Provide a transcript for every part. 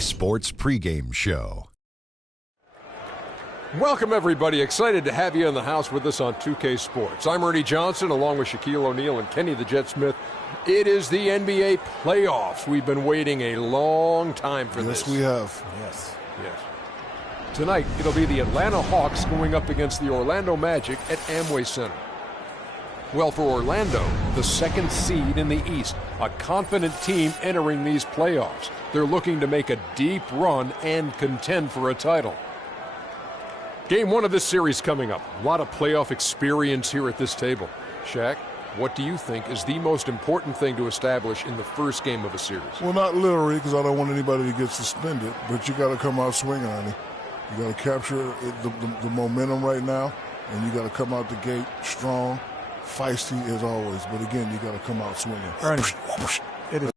Sports pregame show. Welcome, everybody. Excited to have you in the house with us on 2K Sports. I'm Ernie Johnson, along with Shaquille O'Neal and Kenny the Jet Smith. It is the NBA playoffs. We've been waiting a long time for this. Yes, we have. Yes. Tonight, it'll be the Atlanta Hawks going up against the Orlando Magic at Amway Center. Well, for Orlando, the second seed in the East, a confident team entering these playoffs. They're looking to make a deep run and contend for a title. Game one of this series coming up. A lot of playoff experience here at this table. Shaq, what do you think is the most important thing to establish in the first game of a series? Well, not literally, because I don't want anybody to get suspended, but you got to come out swinging, honey. You got to capture the momentum right now, and you got to come out the gate strong, feisty as always. But again, you got to come out swinging. Ernie, it is.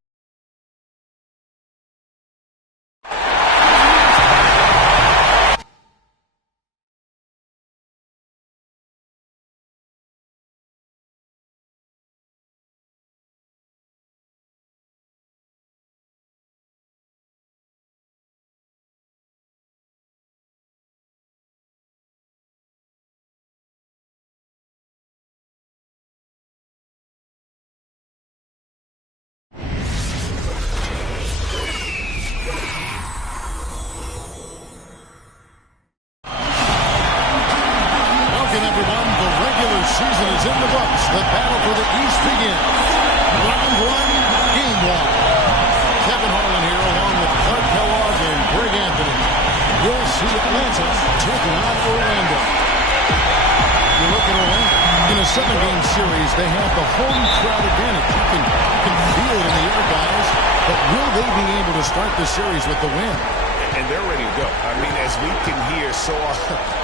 Season is in the books. The battle for the East begins. Round one, game one. Kevin Harlan here along with Clark Kellogg and Greg Anthony. You'll see Atlanta taking on Orlando. You look at Orlando. In a 7-game series, they have the home crowd advantage. You can feel it in the air, guys. But will they be able to start the series with the win? And they're ready to go. I mean, as we can hear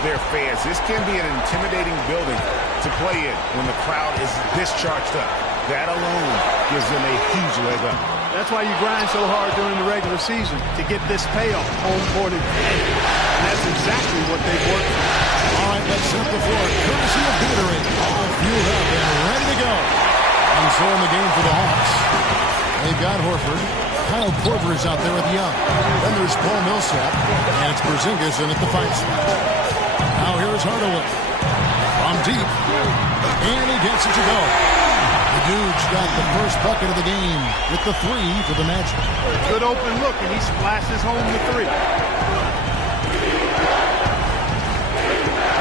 their fans, this can be an intimidating building to play in when the crowd is this charged up. That alone gives them a huge leg up. That's why you grind so hard during the regular season, to get this payoff, home court advantage. And that's exactly what they've worked for. All right, let's set the floor. Courtesy of Gatorade. All fueled up and ready to go. And so in the game for the Hawks, they've got Horford. Kyle Korver is out there with Young. Then there's Paul Millsap. And it's Porzingis in at the 5 spot. Now here's Hardaway. From deep. And he gets it to go. The Dude's got the first bucket of the game with the 3 for the Magic. Good open look, and he splashes home the 3.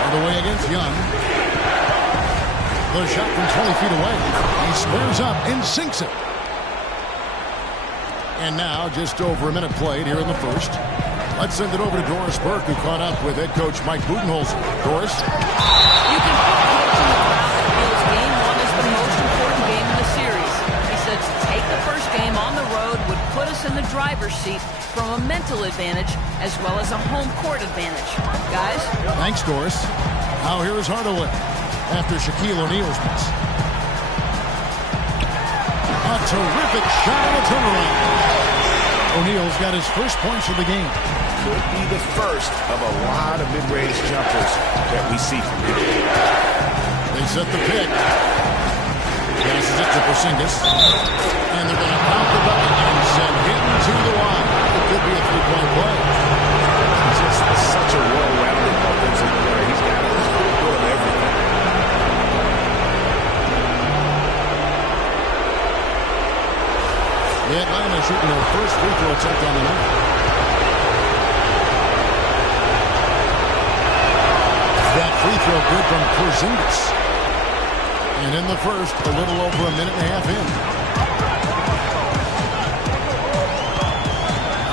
Hardaway against Young. The shot from 20 feet away. He squares up and sinks it. And now, just over a minute played here in the first. Let's send it over to Doris Burke, who caught up with head coach Mike Budenholzer. Doris? You can put the coach in the crowd that feels game one is the most important game in the series. He says to take the first game on the road would put us in the driver's seat from a mental advantage as well as a home court advantage. Guys? Thanks, Doris. Now here is Hardaway after Shaquille O'Neal's miss. A terrific shot on the turnaround. O'Neal's got his first points of the game. Could be the first of a lot of mid-range jumpers that we see from him. They set the pick. Passes it to Porzingis. And they're going to count the bucket and send him to the line. It could be a 3-point play. He's just such a well-rounded offensive player. He's got a little bit of everything. The Atlanta shooting their first free throw attempt on the night. That free throw good from Porzingis. And in the first, a little over a minute and a half in.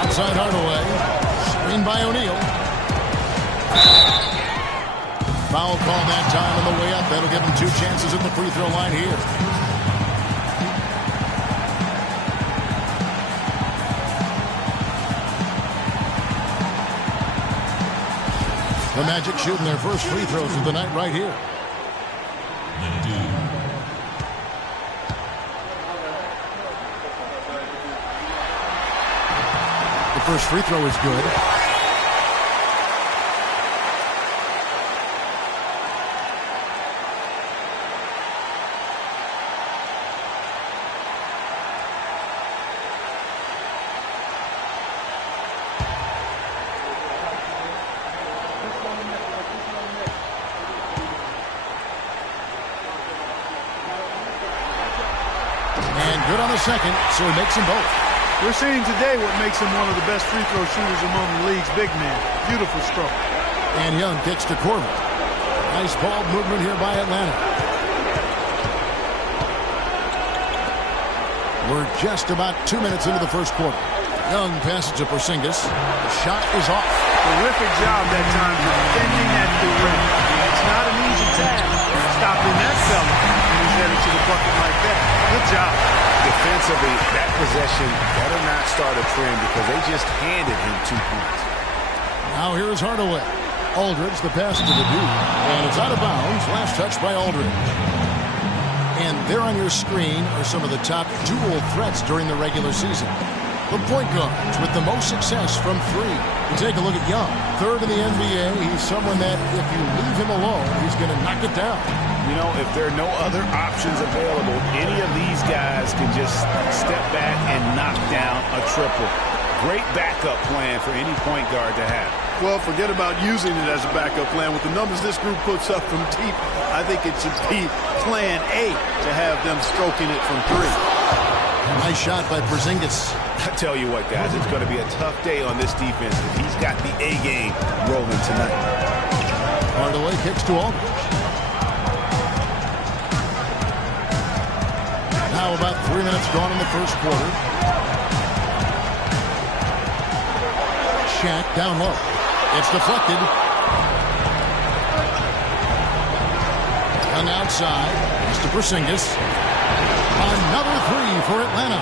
Outside Hardaway. Screen by O'Neal. Foul call that time on the way up. That'll give him 2 chances at the free throw line here. The Magic shooting their first free throws of the night right here. The first free throw is good. a second, so he makes them both. We're seeing today what makes him one of the best free throw shooters among the league's big men. Beautiful stroke. And Young kicks to Corbin. Nice ball movement here by Atlanta. We're just about 2 minutes into the first quarter. Young passes to Porzingis. The shot is off. Terrific job that time defending at the rim. It's not an easy task stopping that fella when he's headed to the bucket like that. Good job. Defensively, that possession better not start a trend because they just handed him 2 points. Now here's Hardaway. Aldridge, the pass to the dude. And it's out of bounds. Last touch by Aldridge. And there on your screen are some of the top dual threats during the regular season. The point guards with the most success from three. You take a look at Young. Third in the NBA. He's someone that if you leave him alone, he's going to knock it down. You know, if there are no other options available, any of these guys can just step back and knock down a triple. Great backup plan for any point guard to have. Well, forget about using it as a backup plan. With the numbers this group puts up from deep, I think it should be plan A to have them stroking it from three. Nice shot by Porzingis. I tell you what, guys, it's going to be a tough day on this defense if he's got the A game rolling tonight. Hardaway kicks to Aldridge. Now about 3 minutes gone in the first quarter. Shaq down low. It's deflected. And outside. It's to Porzingis. Another three for Atlanta.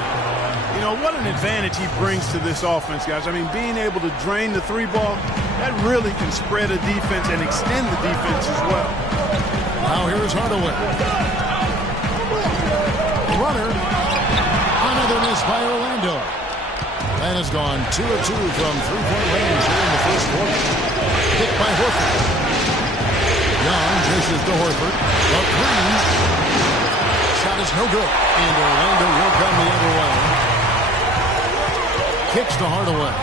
You know, what an advantage he brings to this offense, guys. I mean, being able to drain the three ball, that really can spread a defense and extend the defense as well. Now here's Hardaway. Runner. Another miss by Orlando. And has gone 2 of 2 from three-point range here in the first quarter. Kicked by Horford. Young dishes to Horford. Up three. Shot is no good. And Orlando will come the other way. Kicks to Hardaway.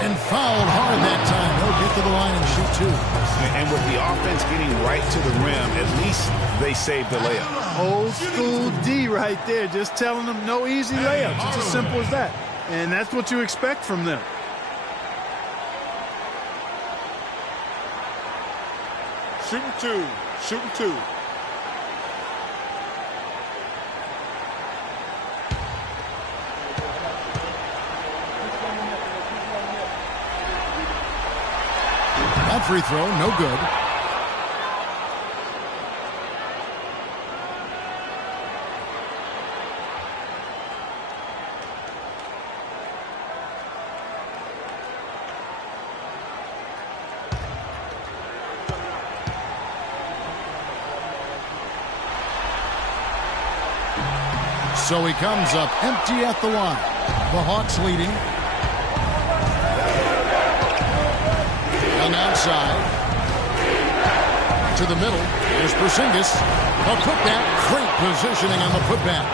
And fouled hard that time. He'll get to the line and shoot two. And with the offense getting right to the rim, at least they saved the layup. Old school D right there, just telling them no easy layups. It's as simple as that. And that's what you expect from them. Shooting two. Shooting two. That free throw, no good. So he comes up empty at the line. The Hawks leading. And outside. To the middle. There's Porzingis. A putback. Great positioning on the putback.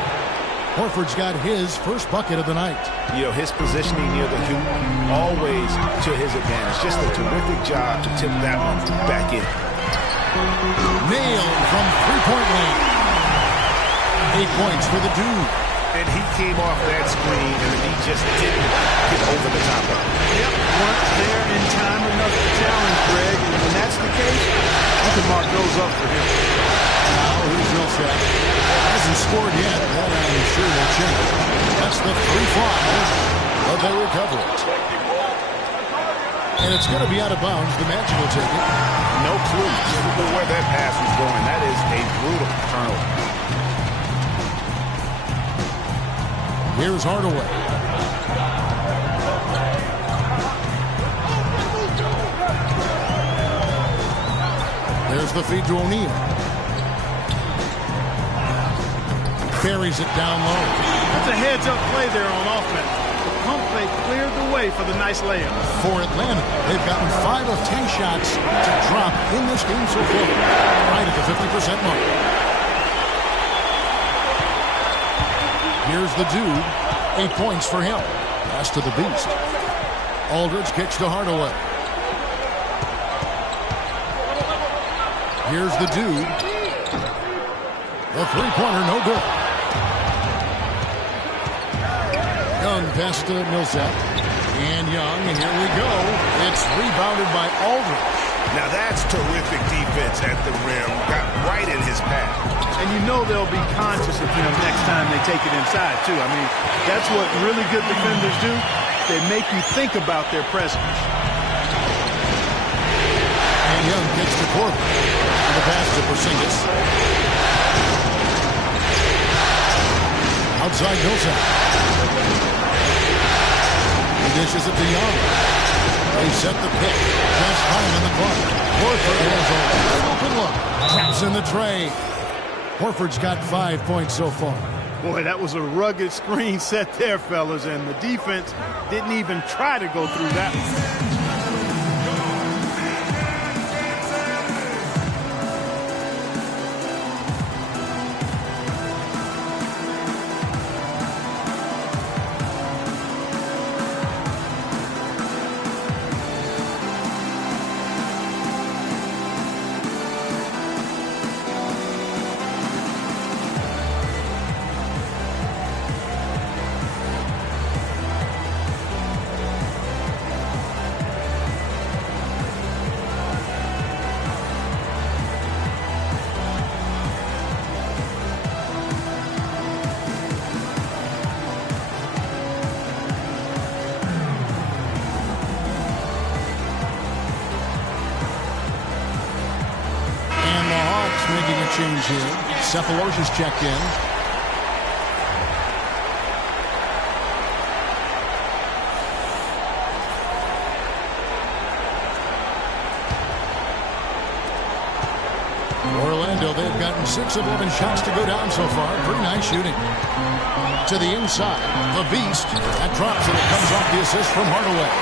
Horford's got his first bucket of the night. You know, his positioning near the hoop, always to his advantage. Just a terrific job to tip that one back in. Nailed from three-point range. 8 points for the dude. And he came off that screen, and he just didn't get over the top of it. Yep, weren't there in time enough to challenge Greg. And when that's the case, you can mark those up for him. Now, here's Millsap. Hasn't scored yet. That I'm sure will change. That's the free fly, but they recover it. And it's going to be out of bounds. The Magic will take it. No clue where that pass was going. That is a brutal turnover. Here's Hardaway. There's the feed to O'Neal. Buries it down low. That's a heads-up play there on offense. The pump fake cleared the way for the nice layup. For Atlanta, they've gotten 5 of 10 shots to drop in this game so far. Right at the 50% mark. Here's the dude. 8 points for him. Pass to the beast. Aldridge kicks to Hardaway. Here's the dude. The three-pointer, no good. Young pass to Millsap. And Young, and here we go. It's rebounded by Aldridge. Now that's terrific defense at the rim. Got right in his path. And you know they'll be conscious of him next time they take it inside, too. I mean, that's what really good defenders do. They make you think about their presence. And Young gets to Korver. And the pass to Porzingis. Outside Millsap. He dishes it to Young. They set the pick. Just time in the clock. Horford has a wide open look. Taps in the tray. Horford's got 5 points so far. Boy, that was a rugged screen set there, fellas, and the defense didn't even try to go through that one. Making a change here. Cephalosha's checked in. Orlando, they've gotten 6 of 11 shots to go down so far. Pretty nice shooting. To the inside, the Beast. That drops and it comes off the assist from Hardaway.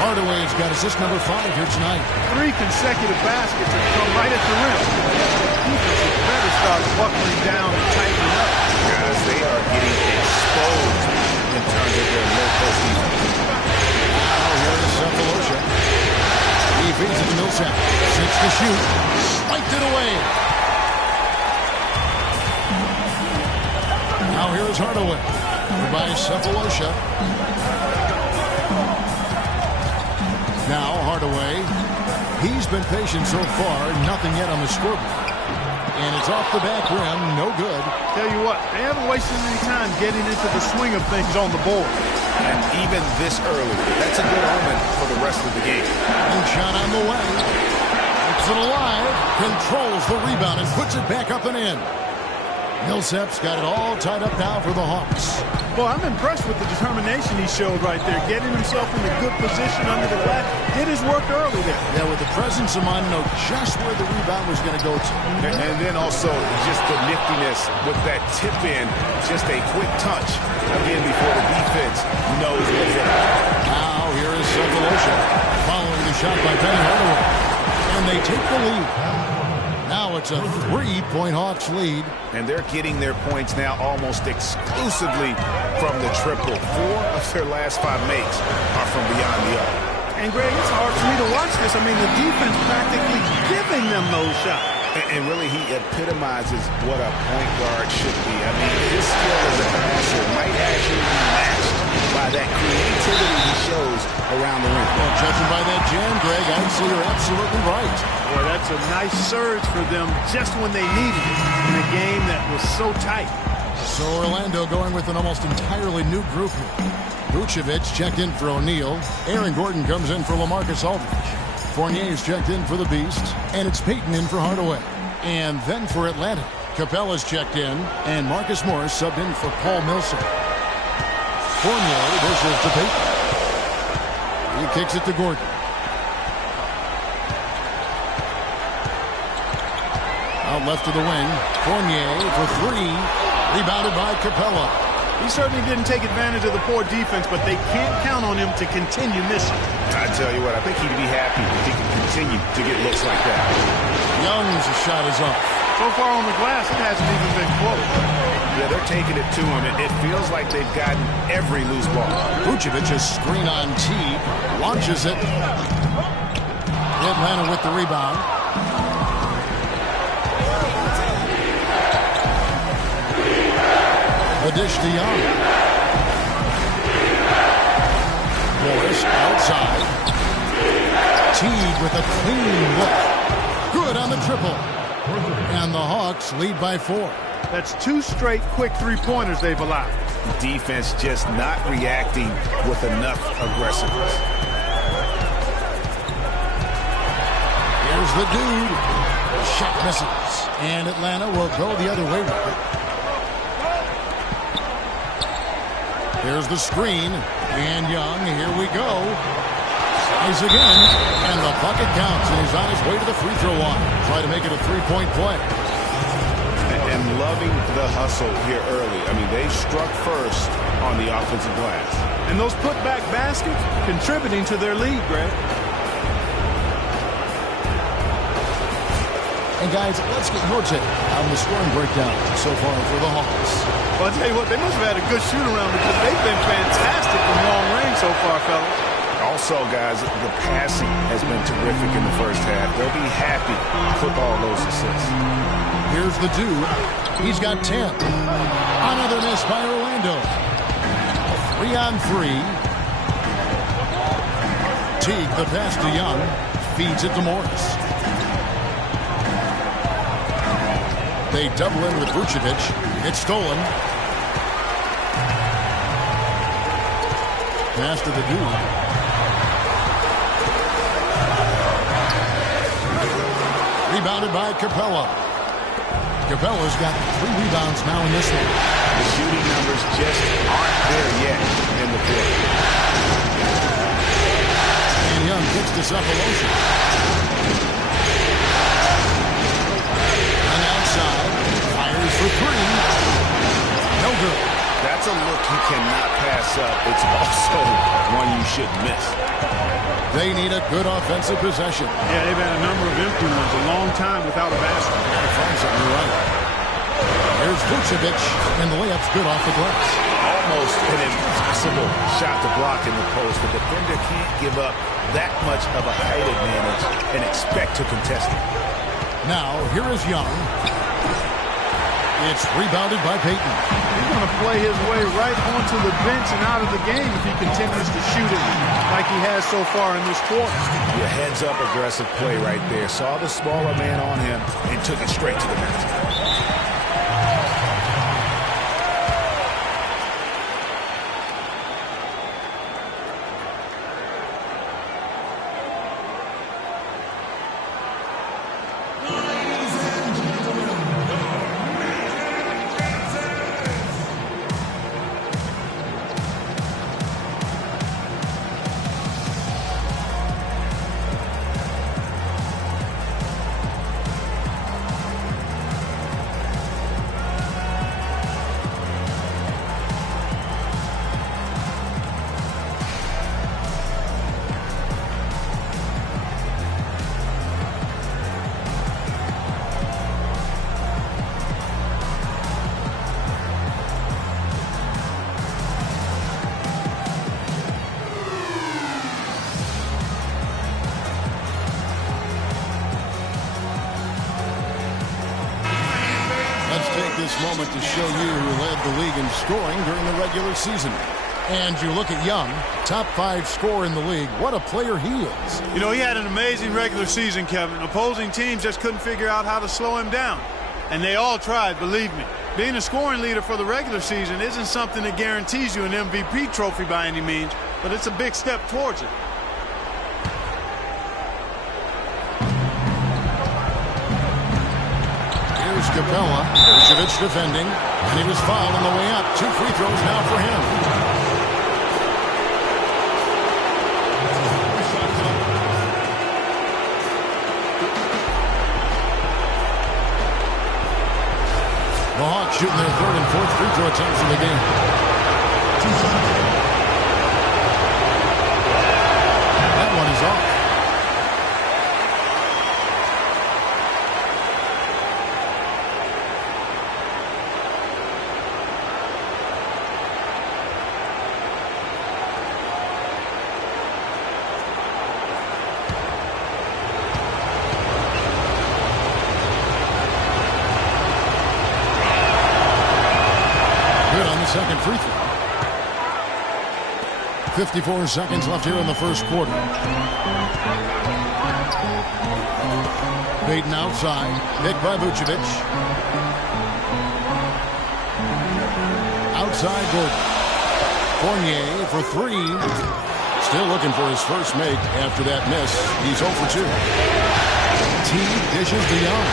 Hardaway's got assist number 5 here tonight. 3 consecutive baskets have come right at the rim. Defense had better start buckling down and tightening up. Guys, they are getting exposed in terms of their low-post defense. Now here's Cephalosha. He feeds it to Millsap. 6 to shoot. Spiked it away. Now here's Hardaway. By Cephalosha. Now Hardaway, he's been patient so far, nothing yet on the scoreboard. And it's off the back rim, no good. Tell you what, they haven't wasted any time getting into the swing of things on the board. And even this early, that's a good omen for the rest of the game. And shot on the way. Keeps it alive, controls the rebound and puts it back up and in. Millsap's got it all tied up now for the Hawks. Well, I'm impressed with the determination he showed right there, getting himself in a good position under the glass. Did his work early there. Yeah, with the presence of mind, know just where the rebound was going to go to. And then also just the niftiness with that tip in, just a quick touch, again, before the defense knows what's in it. Now here is Cephalosha following the shot by Penny Hardaway. And they take the lead. Now it's a 3-point Hawks lead. And they're getting their points now almost exclusively from the triple. 4 of their last 5 makes are from beyond the arc. And, Greg, it's hard for me to watch this. I mean, the defense practically giving them those shots. And really, he epitomizes what a point guard should be. I mean, his skill as a passer might actually be matched by that creativity he shows around the rim. Well, judging by that jam, Greg, I'd say you're absolutely right. Boy, that's a nice surge for them just when they needed it in a game that was so tight. So Orlando going with an almost entirely new group here. Vucevic checked in for O'Neal. Aaron Gordon comes in for LaMarcus Aldridge. Fournier's checked in for the Beast. And it's Payton in for Hardaway. And then for Atlanta, Capella's checked in. And Marcus Morris subbed in for Paul Millsap. Fournier dishes to Payton. He kicks it to Gordon. Out left to the wing. Fournier for 3. Rebounded by Capella. He certainly didn't take advantage of the poor defense, but they can't count on him to continue missing. I tell you what, I think he'd be happy if he could continue to get looks like that. Young's shot is off. So far on the glass, it hasn't even been close. Yeah, they're taking it to him. It feels like they've gotten every loose ball. Vucevic is screen on tee. Launches it. Atlanta with the rebound. dish to Young. Morris outside. Teague with a clean look. Good on the triple. And the Hawks lead by 4. That's 2 straight quick three-pointers they've allowed. Defense just not reacting with enough aggressiveness. Here's the dude. Shot misses. And Atlanta will go the other way with it. Here's the screen. And Young, here we go. Size again. And the bucket counts. And he's on his way to the free throw line. Try to make it a three-point play. And loving the hustle here early. I mean, they struck first on the offensive glass. And those putback baskets contributing to their lead, Greg. And guys, let's get your take on the scoring breakdown so far for the Hawks. Well, I'll tell you what, they must have had a good shoot-around because they've been fantastic from long range so far, fellas. Also, guys, the passing has been terrific in the first half. They'll be happy with all those assists. Here's the dude. He's got 10. Another miss by Orlando. 3-on-3. Teague, the pass to Young. Feeds it to Morris. They double in with Vucevic. It's stolen. Pass to the dude. Rebounded by Capella. Capella's got 3 rebounds now in this one. The shooting numbers just aren't there yet in the quarter. And Young picks this up a motion. And outside, fires for 3. No good. That's a look you cannot pass up. It's also one you shouldn't miss. They need a good offensive possession. Yeah, they've had a number of empty ones, a long time without a basket. Gotta find something right. Here's Vucevic, and the layup's good off the glass. Almost an impossible shot to block in the post. The defender can't give up that much of a height advantage and expect to contest it. Now, here is Young. It's rebounded by Payton. He's going to play his way right onto the bench and out of the game if he continues to shoot it like he has so far in this quarter. Your heads-up aggressive play right there. Saw the smaller man on him and took it straight to the basket. Moment to show you who led the league in scoring during the regular season. And you look at Young, top 5 scorer in the league. What a player he is. You know, he had an amazing regular season, Kevin. Opposing teams just couldn't figure out how to slow him down. And they all tried, believe me. Being a scoring leader for the regular season isn't something that guarantees you an MVP trophy by any means, but it's a big step towards it. Capella, Vucevic defending, and he was fouled on the way up. 2 free throws now for him. The Hawks shooting their 3rd and 4th free throw attempts in the game. That one is off. second free throw. 54 seconds left here in the first quarter. Payton outside. Picked by Vucevic. Outside Gordon. Fournier for three. Still looking for his first make after that miss. He's 0 for 2. Teague dishes to Young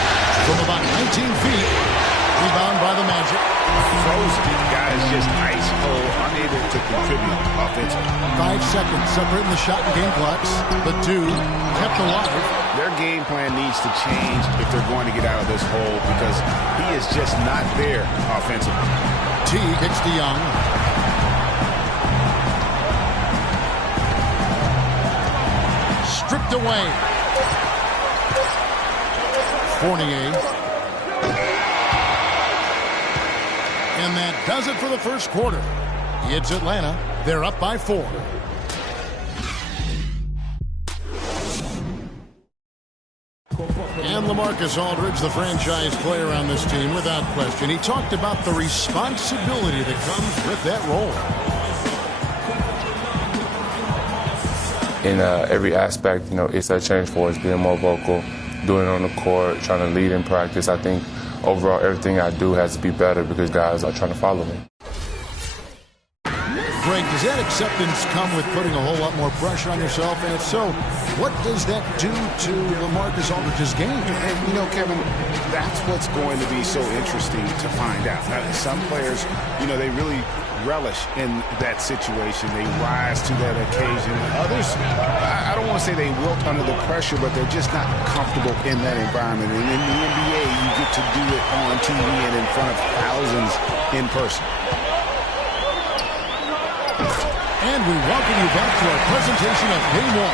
from about 19 feet. Rebound by the Magic. Frozen. Guys just ice cold, unable to contribute offensively. 5 seconds separating the shot and game clocks. The two kept alive. Their game plan needs to change if they're going to get out of this hole because he is just not there offensively. Teague kicks to Young. Stripped away. Fournier. And that does it for the first quarter. It's Atlanta. They're up by 4. And LaMarcus Aldridge, the franchise player on this team, without question. He talked about the responsibility that comes with that role. In every aspect, it's a change for us, being more vocal, doing it on the court, trying to lead in practice. I think overall everything I do has to be better because guys are trying to follow me. Greg, does that acceptance come with putting a whole lot more pressure on yourself? And if so, what does that do to LaMarcus Aldridge's game? And, Kevin, that's what's going to be so interesting to find out. Some players, they really relish in that situation. They rise to that occasion. Others, I don't want to say they wilt under the pressure, but they're just not comfortable in that environment. And in the NBA, you get to do it on TV and in front of thousands in person. And we welcome you back to our presentation of Game 1.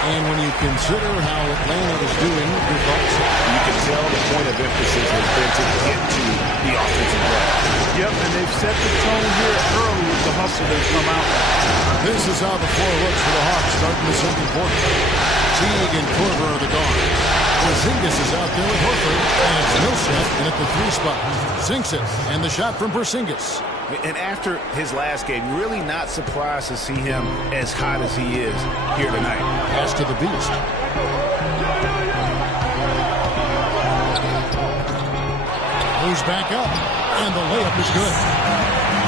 And when you consider how Atlanta is doing, your thoughts? You can tell the point of emphasis has been to get to the offensive glass. Yep, and they've set the tone here early with the hustle they've come out. This is how the floor looks for the Hawks starting the second quarter. Teague and Korver are the guards. Porzingis is out there with Horford, and it's Millsap in at the 3 spot. Sinks it, and the shot from Porzingis. And after his last game, really not surprised to see him as hot as he is here tonight. Pass to the Beast. Moves back up, and the layup is good.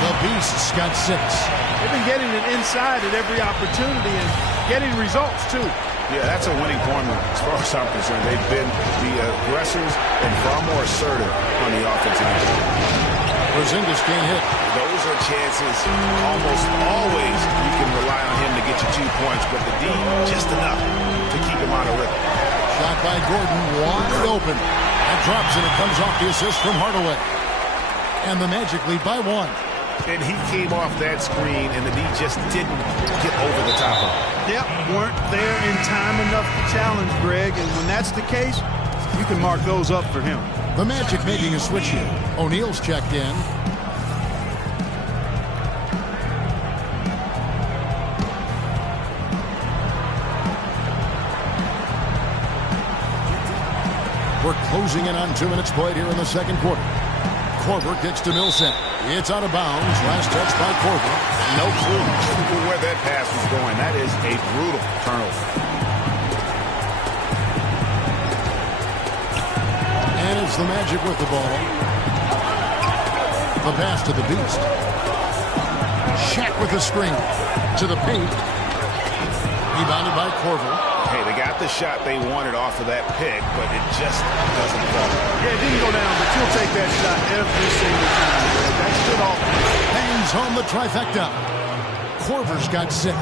The Beast's got 6. They've been getting it inside at every opportunity and getting results, too. Yeah, that's a winning formula as far as I'm concerned. They've been the aggressors and far more assertive on the offensive end. Porzingis can't hit. Those are chances almost always you can rely on him to get you 2 points, but the D just enough to keep him out of rhythm. Shot by Gordon, wide open. That drops and it comes off the assist from Hardaway. And the Magic lead by 1. And he came off that screen, and the D just didn't get over the top of him. Yep, weren't there in time enough to challenge Greg, and when that's the case, you can mark those up for him. The Magic making a switch here. O'Neal's checked in. We're closing in on 2 minutes played here in the second quarter. Korver kicks to Millsap. It's out of bounds. Last touch by Korver. No clue where that pass was going. That is a brutal turnover. And it's the Magic with the ball. The pass to the Beast. Shaq with the screen. To the paint. Rebounded by Korver. Hey, they got the shot they wanted off of that pick, but it just doesn't fall. Yeah, it didn't go down, but you'll take that shot every single time. That's good offense. Hangs on the trifecta. Korver's got 6.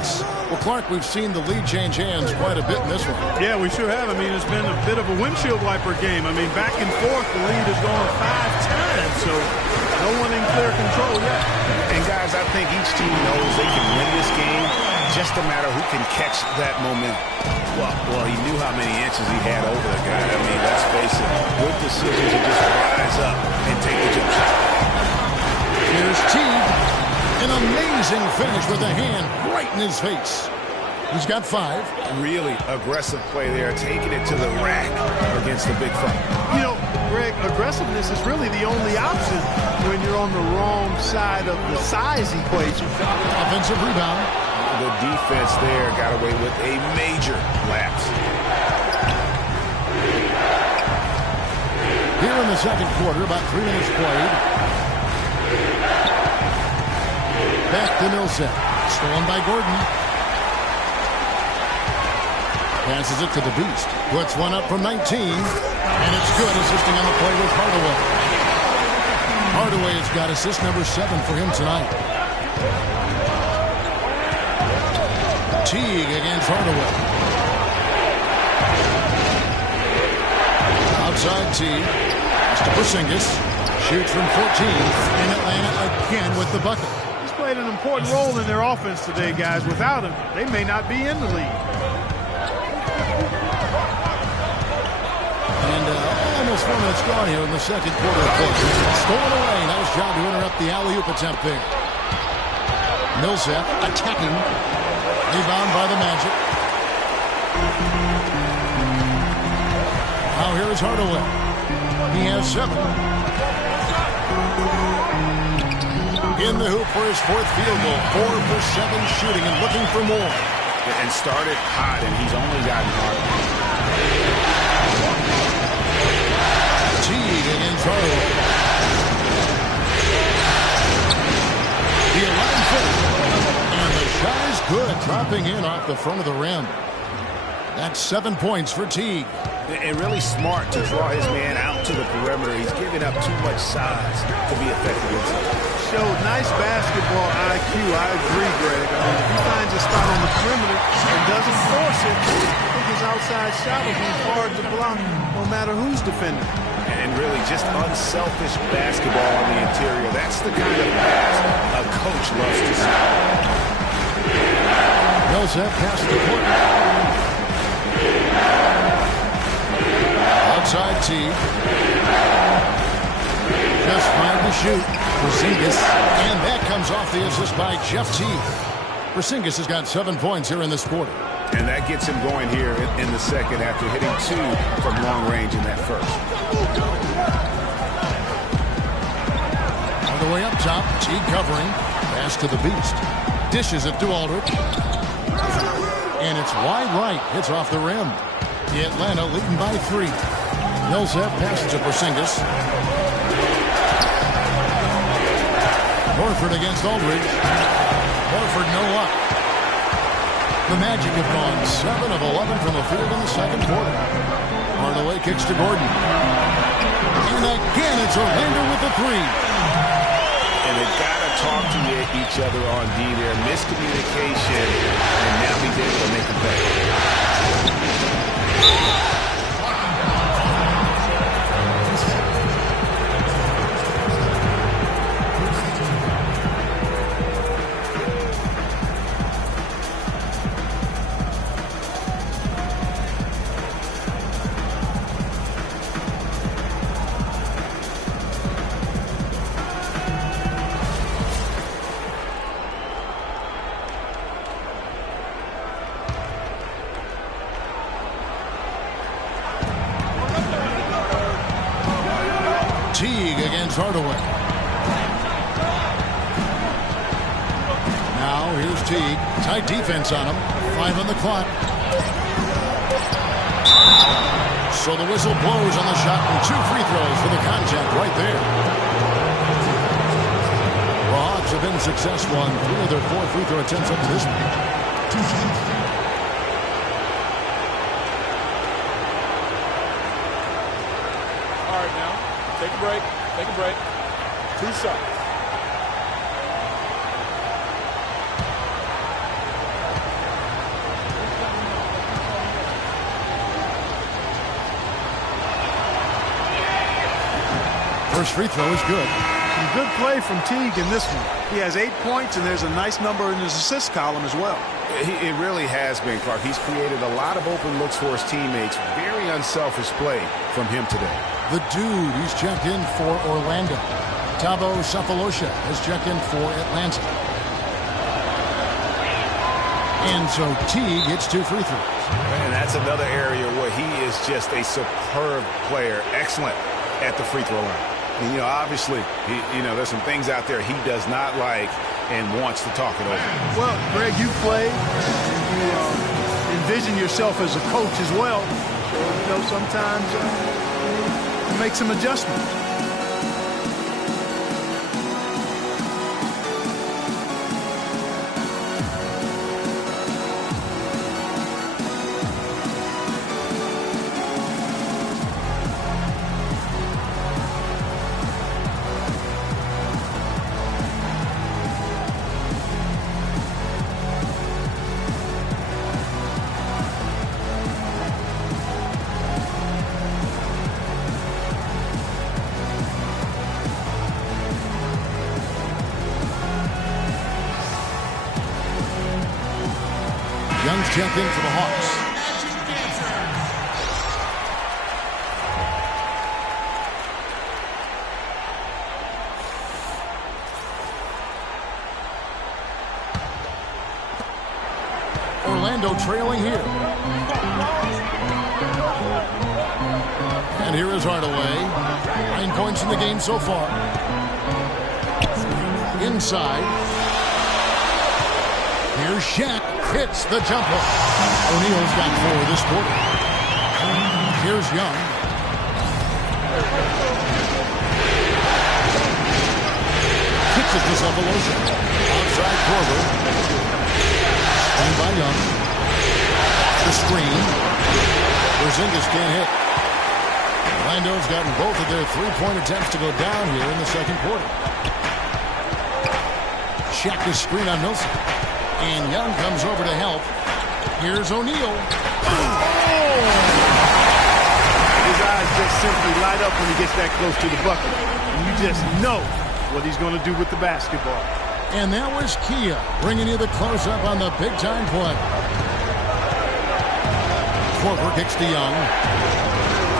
Well, Clark, we've seen the lead change hands quite a bit in this one. Yeah, we sure have. I mean, it's been a bit of a windshield wiper game. I mean, back and forth, the lead has gone 5 times, so no one in clear control yet. And, guys, I think each team knows they can win this game. Just a matter who can catch that momentum. Well, he knew how many inches he had over the guy. I mean, let's face it, good decision to just rise up and take the jump shot. Here's Teague. An amazing finish with a hand right in his face. He's got 5. Really aggressive play there, taking it to the rack against the big fella. You know, Greg, aggressiveness is really the only option when you're on the wrong side of the size equation. Offensive rebound. The defense there got away with a major lapse. Here in the second quarter, about 3 minutes played. Back to Millsap. Stolen by Gordon. Passes it to the Beast. Puts one up from 19. And it's good, assisting on the play with Hardaway. Hardaway has got assist number 7 for him tonight. Teague against Hardaway. Outside Teague. It's to Porzingis. Shoots from 14. And Atlanta again with the bucket. He's played an important role in their offense today, guys. Without him, they may not be in the league. And almost 4 minutes gone here in the second quarter of play. Stolen away. Nice job to interrupt the alley-oop attempt there. Millsap attacking. Rebound by the Magic. Now here is Hardaway. He has 7. In the hoop for his 4th field goal. 4 for 7 shooting and looking for more. And started hot, and he's only gotten harder. Teague against Hardaway. The 11-footer. And the shot is good. Dropping in off the front of the rim. That's 7 points for Teague. And really smart to draw his man out to the perimeter. He's giving up too much size to be effective inside. Showed nice basketball IQ. I agree, Greg. I mean, if he finds a spot on the perimeter and doesn't force it, I think his outside shot will be hard to block no matter who's defending. And really just unselfish basketball on the interior. That's the kind of pass a coach loves to see. Millsap passes the court. Outside Teague. Just 5 to shoot. Porzingis. And that comes off the assist by Jeff Teague. Porzingis has got 7 points here in this quarter. And that gets him going here in the second after hitting 2 from long range in that first. On the way up top, Teague covering. Pass to the Beast. Dishes it to Aldridge. And it's wide right. Hits off the rim. The Atlanta leading by 3. Millsap passes to Porzingis. Horford against Aldridge. Horford no luck. The Magic have gone 7 of 11 from the field in the second quarter. Hardaway kicks to Gordon. And again, it's Orlando with the 3. And they've got to talk to each other on D there. Miscommunication. And now he's able to make a play. Teague against Hardaway. Now here's Teague. Tight defense on him. 5 on the clock. So the whistle blows on the shot and 2 free throws for the contact right there. The Hawks have been successful on 3 of their 4 free throw attempts up to this point. Take a break. Take a break. 2 shots. First free throw is good. And good play from Teague in this one. He has 8 points, and there's a nice number in his assist column as well. It really has been, Clark. He's created a lot of open looks for his teammates. Very unselfish play from him today. The Dude, he's checked in for Orlando. Thabo Sefolosha has checked in for Atlanta. And so T gets 2 free throws. And that's another area where he is just a superb player. Excellent at the free throw line. And, obviously, there's some things out there he does not like and wants to talk it over. Well, Greg, you play. You envision yourself as a coach as well. So, sometimes you make some adjustments. Young's checked in for the Hawks. Orlando trailing here. And here is Hardaway. 9 points in the game so far. Inside. Here's Shaq. Hits the jumper. O'Neal's got 4 this quarter. Here's Young. Kicks it to Cephalosha. Outside Korver. Screen by Young. Off the screen. Porzingis can't hit. Orlando's gotten both of their 3-point attempts to go down here in the second quarter. Shaq is screen on Milson. And Young comes over to help. Here's O'Neal. His eyes just simply light up when he gets that close to the bucket. And you just know what he's going to do with the basketball. And that was Kia bringing you the close-up on the big-time play. Korver kicks to Young.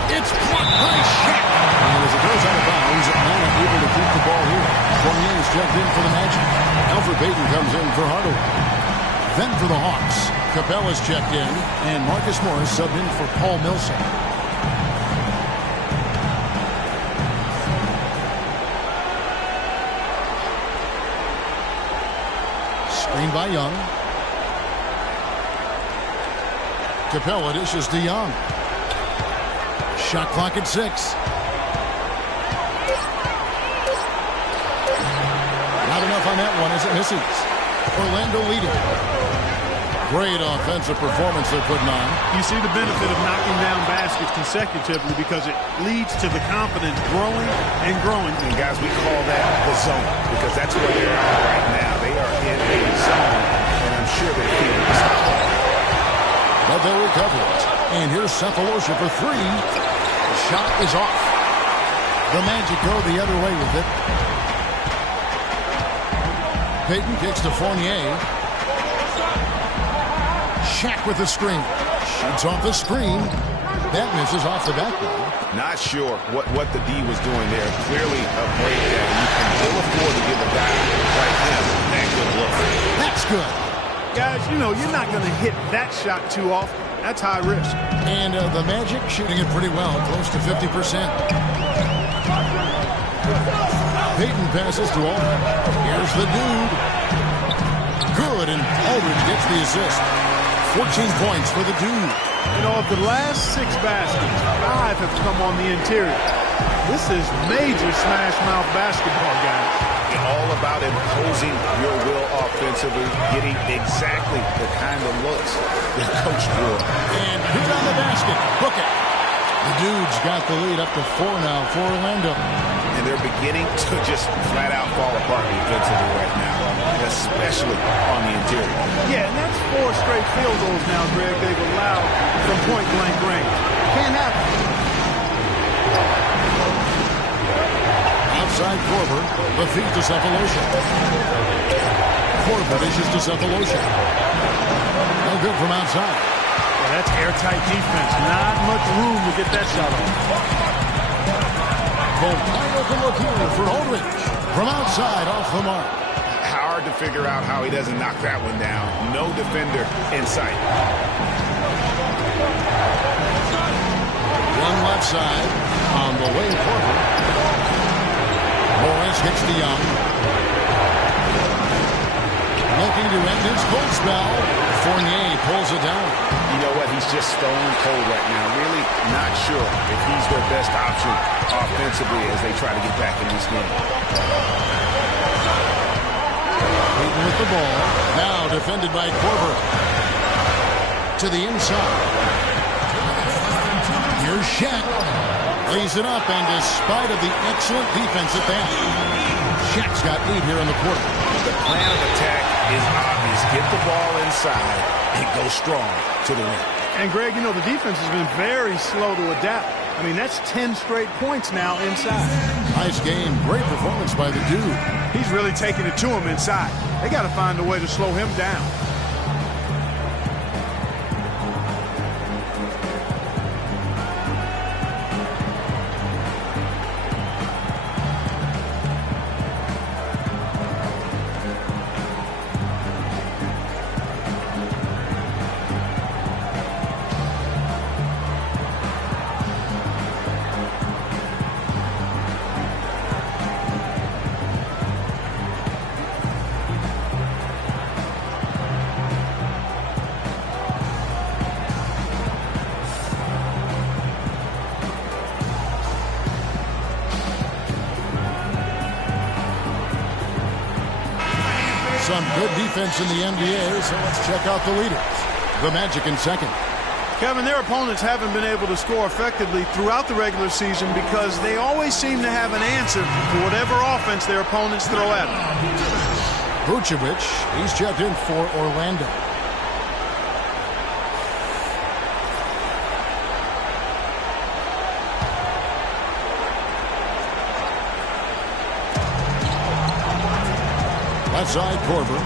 It's blocked by Shaq. And as it goes out of bounds, not able to keep the ball here. Fournier's checked in for the Magic. Elfrid Payton comes in for Hardaway. Then for the Hawks, Capella's checked in, and Marcus Morris subbed in for Paul Millsap. Screen by Young. Capella dishes to Young. Shot clock at 6. Not enough on that one as it misses. Orlando leading. Great offensive performance they're putting on. You see the benefit of knocking down baskets consecutively because it leads to the confidence growing and growing. And guys, we call that the zone because that's where they are right now. They are in a zone, and I'm sure they're feeling the stop. But they'll recover it. And here's Cephalosha for 3. The shot is off. The Magic go the other way with it. Payton kicks to Fournier. Shaq with the screen. Shoots off the screen. That misses off the backboard. Not sure what the D was doing there. Clearly a breakdown. You can ill afford to give a guy like him that good look. That's good. Guys, you're not going to hit that shot too often. That's high risk. And the Magic shooting it pretty well, close to 50%. Payton passes to Aldridge. Here's the dude. Good, and Aldridge gets the assist. 14 points for the dude. Of the last 6 baskets, 5 have come on the interior. This is major smash mouth basketball, guys. It's all about imposing your will offensively, getting exactly the kind of looks that Coach drew. And who's on the basket? Book it. The dude's got the lead up to 4 now for Orlando. And they're beginning to just flat out fall apart defensively right now, especially on the interior. Yeah, and that's 4 straight field goals now, Greg, they've allowed from point-blank range. Can't happen. Outside Korver, the feed to Cephalosha. Korver dishes to Cephalosha. No good from outside. Well, that's airtight defense. Not much room to get that shot off. The wide open look here for Aldridge. From outside, off the mark. How are hard to figure out how he doesn't knock that one down. No defender in sight. Young left side on the way forward. Morris hits the Young. Looking to end his full spell. Fournier pulls it down. You know what? He's just stone cold right now. Really not sure if he's their best option offensively as they try to get back in this game. Peyton with the ball. Now defended by Korver. To the inside. Here's Shaq. Lays it up, and despite of the excellent defense at that, Shaq's got 8 here in the quarter. The plan of attack is obvious. Get the ball inside and go strong to the rim. And, Greg, you know, the defense has been very slow to adapt. I mean, that's 10 straight points now inside. Nice game. Great performance by the dude. He's really taking it to him inside. They got to find a way to slow him down. Some good defense in the NBA, so let's check out the leaders. The Magic in second. Kevin, their opponents haven't been able to score effectively throughout the regular season because they always seem to have an answer to whatever offense their opponents throw at them. Vucevic, he's checked in for Orlando. Left side, Korver.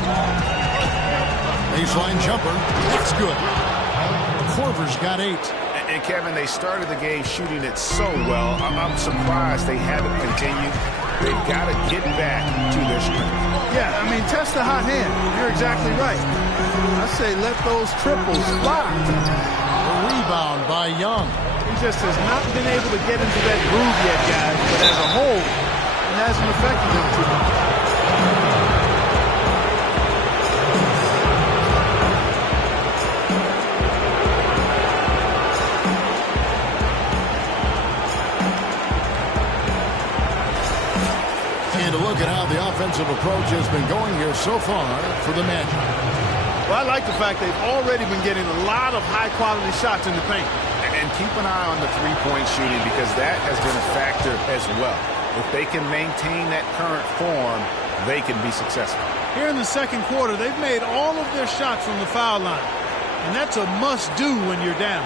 Baseline jumper. That's good. Korver's got 8. And Kevin, they started the game shooting it so well. I'm surprised they haven't continued. They've got to get back to their strength. Yeah, I mean, test the hot hand. You're exactly right. I say let those triples fly. A rebound by Young. He just has not been able to get into that groove yet, guys. But as a whole, it hasn't affected him too much. Look at how the offensive approach has been going here so far for the Magic. Well, I like the fact they've already been getting a lot of high-quality shots in the paint. And keep an eye on the three-point shooting because that has been a factor as well. If they can maintain that current form, they can be successful. Here in the second quarter, they've made all of their shots from the foul line. And that's a must-do when you're down.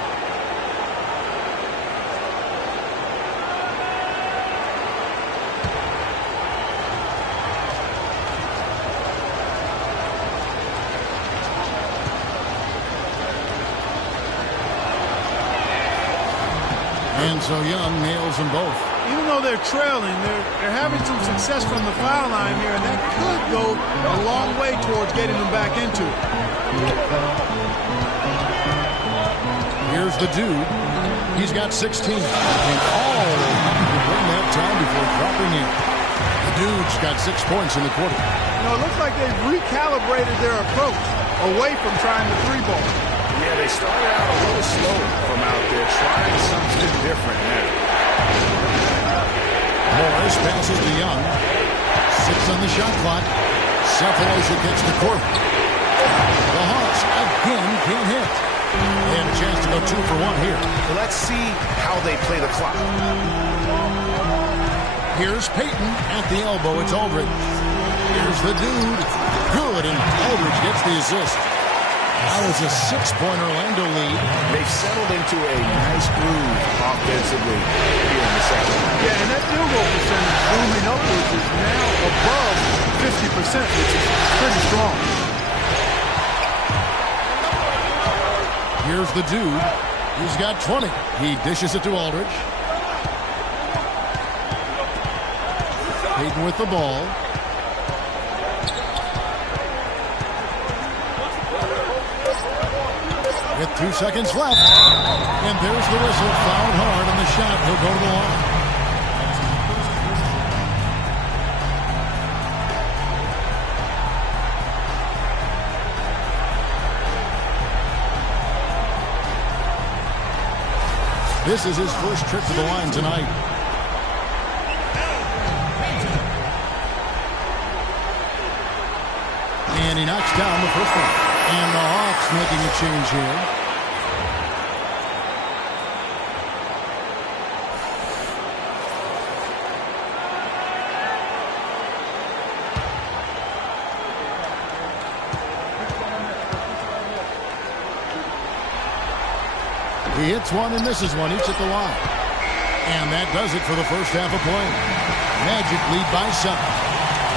And so Young nails them both. Even though they're trailing, they're having some success from the foul line here, and that could go a long way towards getting them back into it. Here's the dude. He's got 16. And all to bring that time before dropping in. The dude's got 6 points in the quarter. You know, it looks like they've recalibrated their approach away from trying the three ball. Yeah, they started out a little slow from out there, trying something different now. Morris passes to Young. 6 on the shot clock. Cephalosha gets to Korver. The Hawks again can't hit. They had a chance to go 2 for 1 here. Let's see how they play the clock. Here's Peyton at the elbow. It's Aldridge. Here's the dude. Good, and Aldridge gets the assist. That was a 6-point Orlando lead. They've settled into a nice groove offensively here in the second. Yeah, and that field goal percentage moving upwards is now above 50%, which is pretty strong. Here's the dude. He's got 20. He dishes it to Aldridge. Peyton with the ball. with 2 seconds left. And there's the whistle. Fouled hard on the shot. He'll go to the line. This is his first trip to the line tonight. And he knocks down the first one. And the Hawks making a change here. He hits one and misses one, each at the line. And that does it for the first half of play. Magic lead by 7.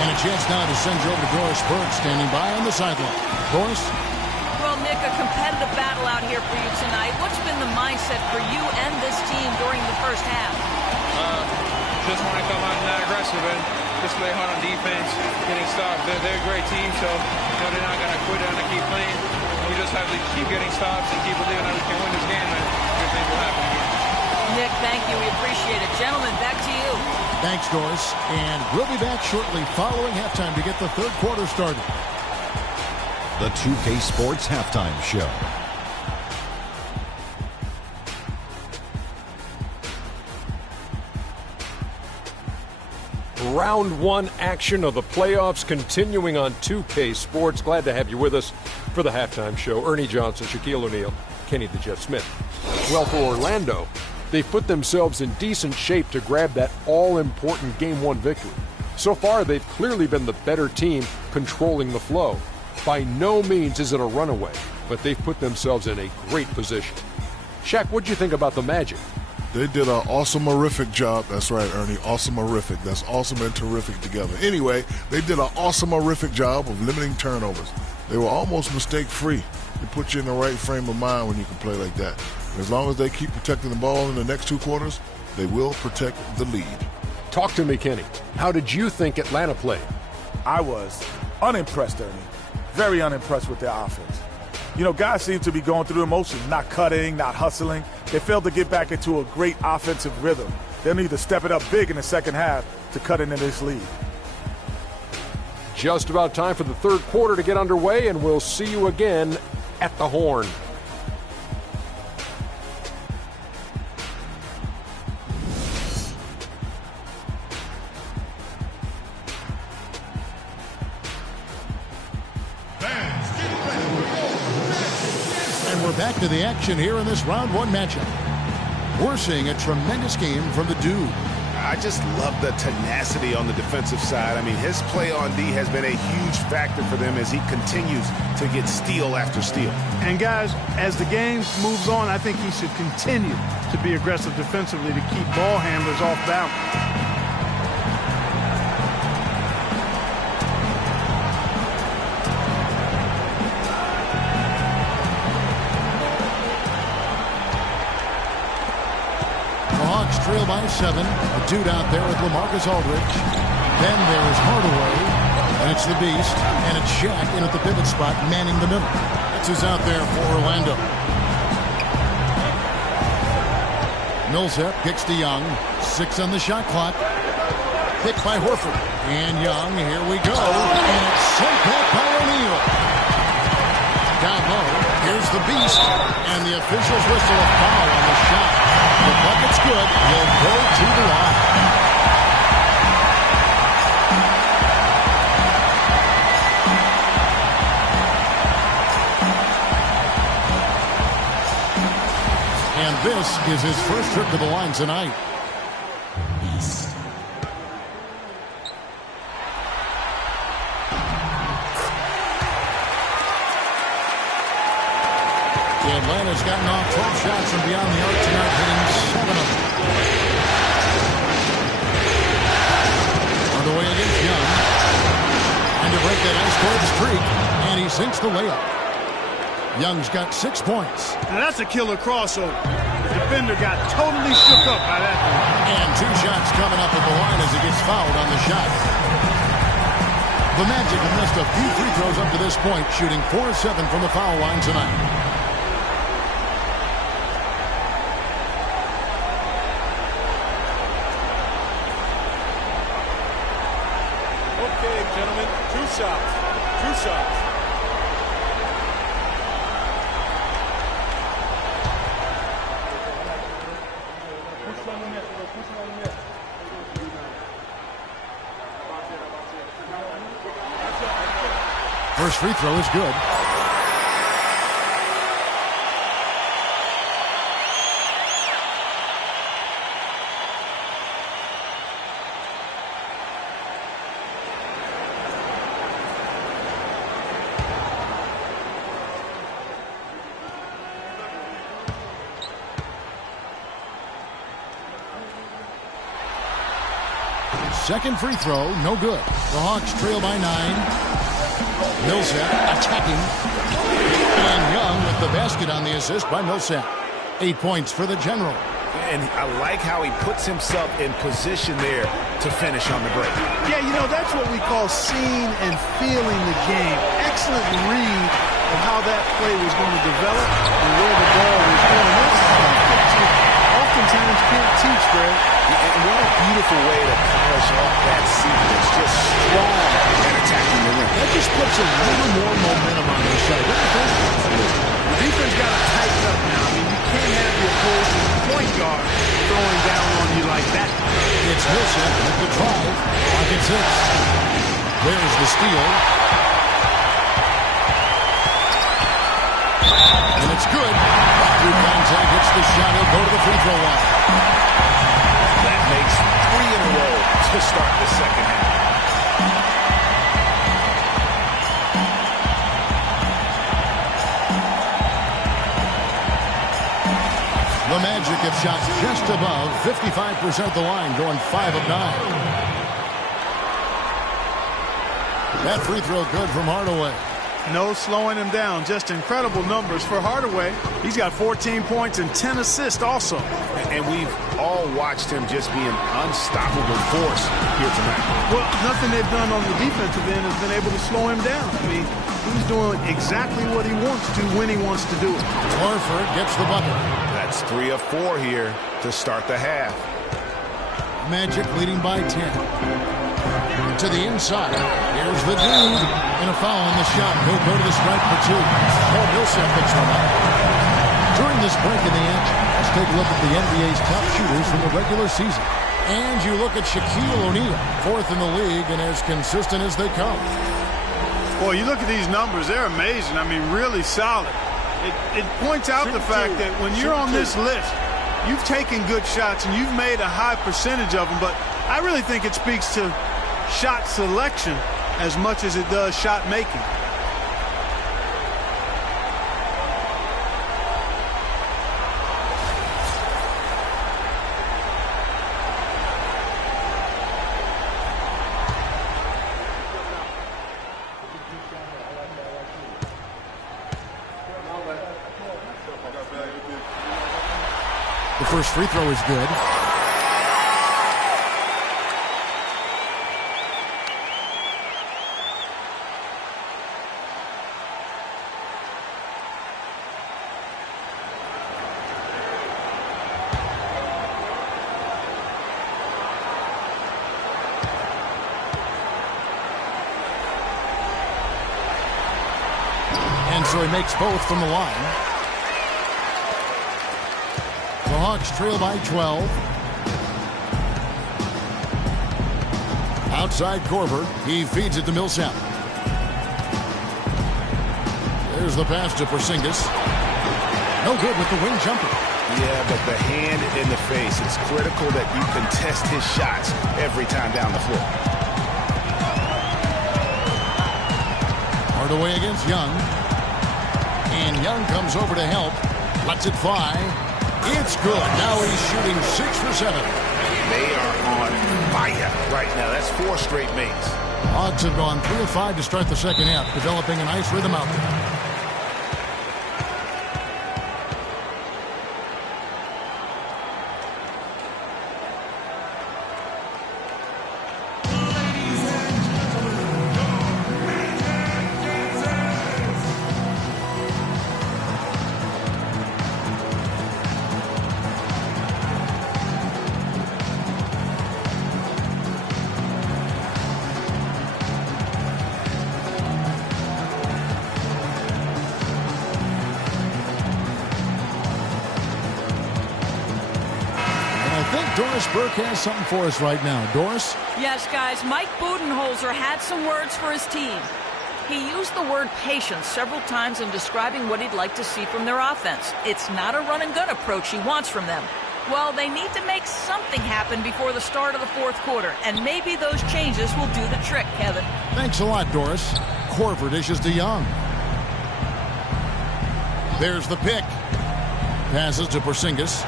And a chance now to send you over to Doris Burke, standing by on the sideline. Doris? Well, Nick, a competitive battle out here for you tonight. What's been the mindset for you and this team during the first half? Just want to come out and not aggressive and just play hard on defense, getting stops. They're a great team, so they're not going to quit. They're going to keep playing. We just have to keep getting stops and keep believing that we can win this game, and good things will happen again. Nick, thank you. We appreciate it. Gentlemen, back to you. Thanks, Doris. And we'll be back shortly following halftime to get the third quarter started. The 2K Sports Halftime Show. Round 1 action of the playoffs continuing on 2K Sports. Glad to have you with us for the halftime show. Ernie Johnson, Shaquille O'Neal, Kenny the Jet Smith. Well, for Orlando, they've put themselves in decent shape to grab that all-important Game 1 victory. So far, they've clearly been the better team controlling the flow. By no means is it a runaway, but they've put themselves in a great position. Shaq, what'd you think about the Magic? They did an awesome-orific job. That's right, Ernie. Awesome-orific. That's awesome and terrific together. Anyway, they did an awesome-orific job of limiting turnovers. They were almost mistake-free. It puts you in the right frame of mind when you can play like that. And as long as they keep protecting the ball in the next 2 quarters, they will protect the lead. Talk to me, Kenny. How did you think Atlanta played? I was unimpressed, Ernie. Very unimpressed with their offense. You know, guys seem to be going through the motions, not cutting, not hustling. They failed to get back into a great offensive rhythm. They'll need to step it up big in the second half to cut into this lead. Just about time for the third quarter to get underway, and we'll see you again at the Horn. Back to the action here in this round 1 matchup. We're seeing a tremendous game from the dude. I just love the tenacity on the defensive side. I mean, his play on D has been a huge factor for them as he continues to get steal after steal. And guys, as the game moves on, I think he should continue to be aggressive defensively to keep ball handlers off balance. Trail by 7. A dude out there with LaMarcus Aldridge. Then there's Hardaway. And it's the Beast. And it's Shaq in at the pivot spot, manning the middle. This is out there for Orlando. Millsap kicks to Young. 6 on the shot clock. Picked by Horford. And Young, here we go. And it's sent back by O'Neal. Down low, here's the Beast. And the officials whistle a foul on the shot. The bucket's good. He'll go to the line. And this is his first trip to the line tonight. Atlanta's gotten off 12 shots from beyond the arc tonight, hitting 7 of them. On the way against Young. And to break that ice-cold streak, and he sinks the layup. Young's got 6 points. Now that's a killer crossover. The defender got totally shook up by that one. And 2 shots coming up at the line as he gets fouled on the shot. The Magic have missed a few free throws up to this point, shooting 4 of 7 from the foul line tonight. Okay, gentlemen, two shots. Two shots. First free throw is good. Second free throw, no good. The Hawks trail by 9. Millsap attacking. And Young with the basket on the assist by Millsap. 8 points for the General. And I like how he puts himself in position there to finish on the break. Yeah, you know, that's what we call seeing and feeling the game. Excellent read of how that play was going to develop and where the ball was going. That's something you oftentimes can't teach, Greg. And what a beautiful way to polish off that sequence. Just strong and attacking the rim. That just puts a little more momentum on this shot. The defense got to tighten up now. I mean, you can't have the opposing point guard throwing down on you like that. It's Millsap with the drive. Clock at 6. There's the steal. And it's good. Through contact, hits the shot. He'll go to the free throw line. That makes 3 in a row to start the second half. The Magic have shot just above 55% of the line, going 5 of 9. That free throw good from Hardaway. No slowing him down. Just incredible numbers for Hardaway. He's got 14 points and 10 assists also. And we've all watched him just be an unstoppable force here tonight. Well, nothing they've done on the defensive end has been able to slow him down. I mean, he's doing exactly what he wants to when he wants to do it. Horford gets the bucket. That's 3 of 4 here to start the half. Magic leading by 10. To the inside. Here's the dude. And a foul on the shot. He'll go to the stripe for 2. Oh, Millsap picks one up. During this break in the action, let's take a look at the NBA's top shooters from the regular season. And you look at Shaquille O'Neal, 4th in the league and as consistent as they come. Boy, you look at these numbers, they're amazing. I mean, really solid. It points out the fact that when you're on this list, you've taken good shots and you've made a high percentage of them, but I really think it speaks to shot selection as much as it does shot making. The first free throw is good. And so he makes both from the line. The Hawks trail by 12. Outside Korver. He feeds it to Millsap. There's the pass to Porzingis. No good with the wing jumper. Yeah, but the hand in the face. It's critical that you contest his shots every time down the floor. Hardaway against Young. And Young comes over to help. Lets it fly. It's good. Now he's shooting 6 for 7. They are on fire right now. That's 4 straight makes. Hawks have gone 3 of 5 to start the second half, developing a nice rhythm out there. Doris Burke has something for us right now. Doris? Yes, guys, Mike Budenholzer had some words for his team. He used the word patience several times in describing what he'd like to see from their offense. It's not a run-and-gun approach he wants from them. Well, they need to make something happen before the start of the fourth quarter, and maybe those changes will do the trick, Kevin. Thanks a lot, Doris. Korver dishes to Young. There's the pick. Passes to Porzingis.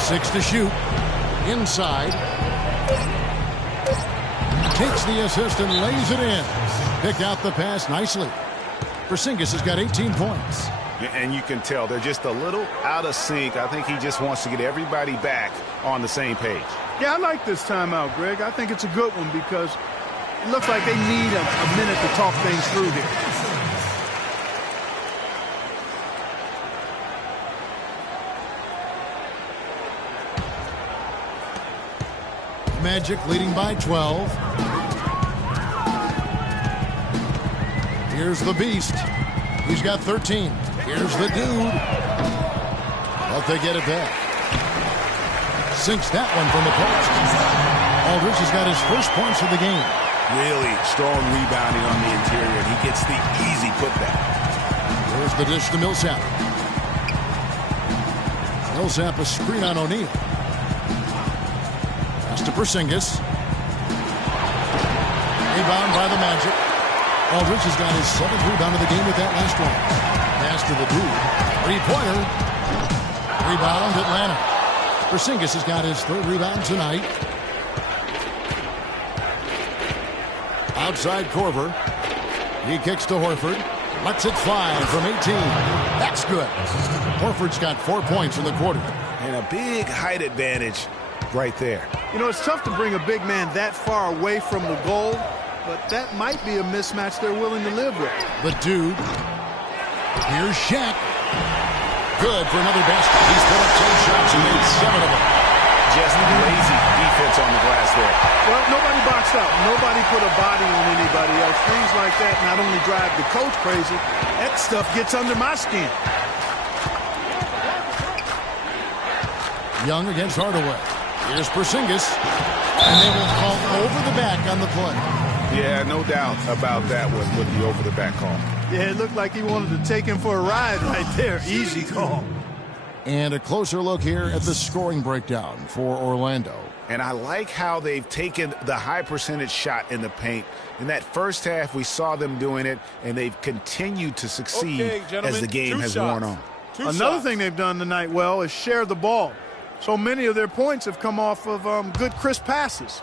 6 to shoot. Inside. Takes the assist and lays it in. Pick out the pass nicely. Porzingis has got 18 points. And you can tell they're just a little out of sync. I think he just wants to get everybody back on the same page. Yeah, I like this timeout, Greg. I think it's a good one because it looks like they need a minute to talk things through here. Magic leading by 12. Here's the Beast. He's got 13. Here's the Dude. But they get it back. Sinks that one from the post. Aldridge has got his first points of the game. Really strong rebounding on the interior, and he gets the easy putback. There's the dish to Millsap. Millsap a screen on O'Neal. Pass to Porzingis. Rebound by the Magic. Aldridge has got his 7th rebound of the game with that last one. Pass to the Dude. 3-pointer. Rebound Atlanta. Porzingis has got his 3rd rebound tonight. Outside Korver. He kicks to Horford. Lets it fly from 18. That's good. Horford's got 4 points in the quarter. And a big height advantage right there. You know, it's tough to bring a big man that far away from the goal, but that might be a mismatch they're willing to live with. The Dude. Here's Shaq. Good for another basket. He's put up 10 shots and made 7 of them. Just lazy defense on the glass there. Well, nobody boxed out. Nobody put a body on anybody else. Things like that not only drive the coach crazy, that stuff gets under my skin. Young against Hardaway. Here's Porzingis. And they will call over the back on the play. Yeah, no doubt about that one with the over-the-back call. Yeah, it looked like he wanted to take him for a ride right there. Easy call. And a closer look here at the scoring breakdown for Orlando. And I like how they've taken the high percentage shot in the paint. In that first half, we saw them doing it, and they've continued to succeed as the game has worn on. Another thing they've done tonight well is share the ball. So many of their points have come off of good, crisp passes.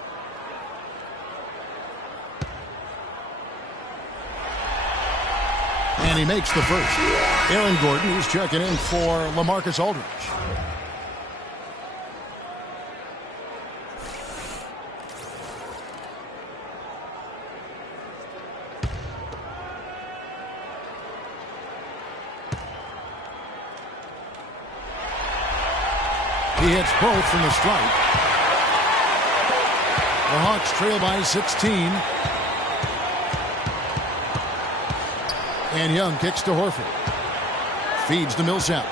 And he makes the first. Aaron Gordon, who's checking in for LaMarcus Aldridge. He hits both from the stripe. The Hawks trail by 16. And Young kicks to Horford. Feeds to Millsap.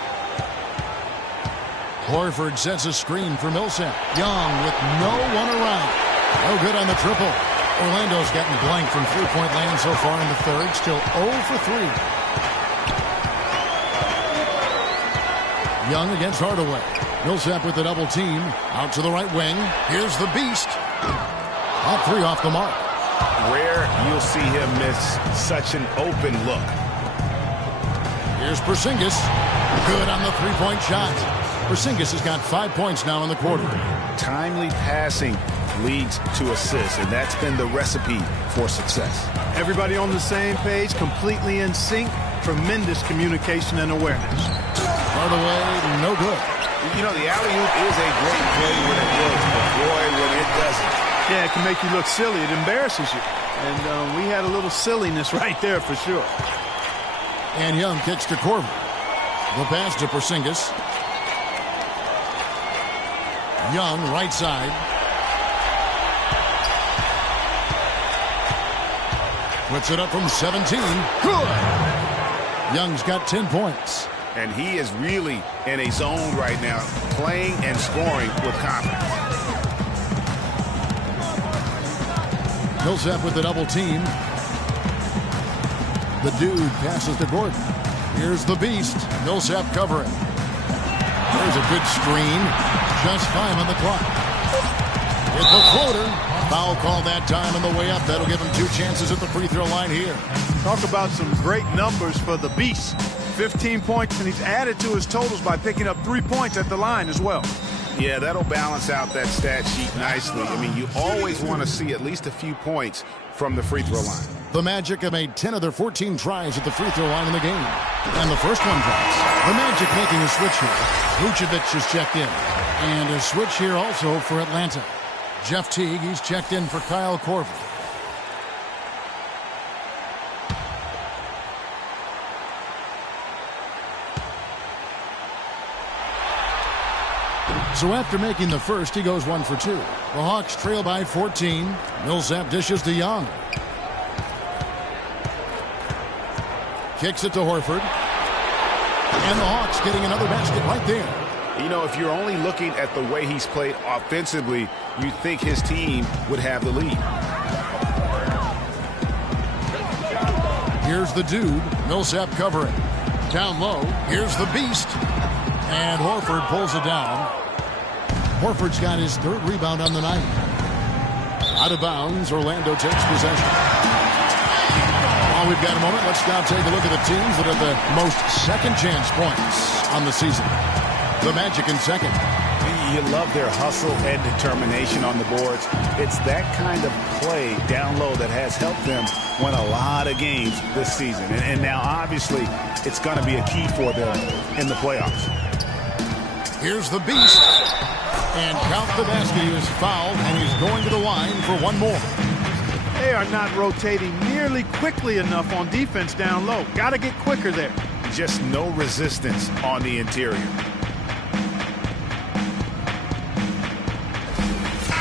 Horford sets a screen for Millsap. Young with no one around. No good on the triple. Orlando's gotten blank from three-point land so far in the third. Still 0 for 3. Young against Hardaway. Millsap with the double team. Out to the right wing. Here's the Beast. All 3 off the mark. Rare you'll see him miss such an open look. Here's Porzingis. Good on the three-point shot. Porzingis has got 5 points now in the quarter. Timely passing leads to assists, and that's been the recipe for success. Everybody on the same page, completely in sync. Tremendous communication and awareness. Hardaway, no good. You know, the alley-oop is a great play when it works, but boy, when it doesn't. Yeah, it can make you look silly. It embarrasses you. And we had a little silliness right there for sure. And Young kicks to Korver. The pass to Porzingis. Young, right side. Puts it up from 17. Good. Young's got 10 points. And he is really in a zone right now, playing and scoring with confidence. Millsap with the double team. The dude passes to Gordon. Here's the beast. Millsap covering. There's a good screen. Just 5 on the clock. With the floater. Foul call that time on the way up. That'll give him 2 chances at the free throw line here. Talk about some great numbers for the beast. 15 points, and he's added to his totals by picking up 3 points at the line as well. Yeah, that'll balance out that stat sheet nicely. I mean, you always want to see at least a few points from the free throw line. The Magic have made 10 of their 14 tries at the free throw line in the game. And the first one drops. The Magic making a switch here. Vucevic is checked in. And a switch here also for Atlanta. Jeff Teague, he's checked in for Kyle Korver. So after making the first, he goes 1 for 2. The Hawks trail by 14. Millsap dishes to Young. Kicks it to Horford. And the Hawks getting another basket right there. You know, if you're only looking at the way he's played offensively, you think his team would have the lead. Here's the dude. Millsap covering. Down low. Here's the beast. And Horford pulls it down. Horford's got his 3rd rebound on the night. Out of bounds, Orlando takes possession. While we've got a moment, let's now take a look at the teams that have the most second chance points on the season. The Magic in second. You love their hustle and determination on the boards. It's that kind of play down low that has helped them win a lot of games this season. And now, obviously, it's going to be a key for them in the playoffs. Here's the beast. And count the basket. He was fouled, and he's going to the line for 1 more. They are not rotating nearly quickly enough on defense down low. Got to get quicker there. Just no resistance on the interior.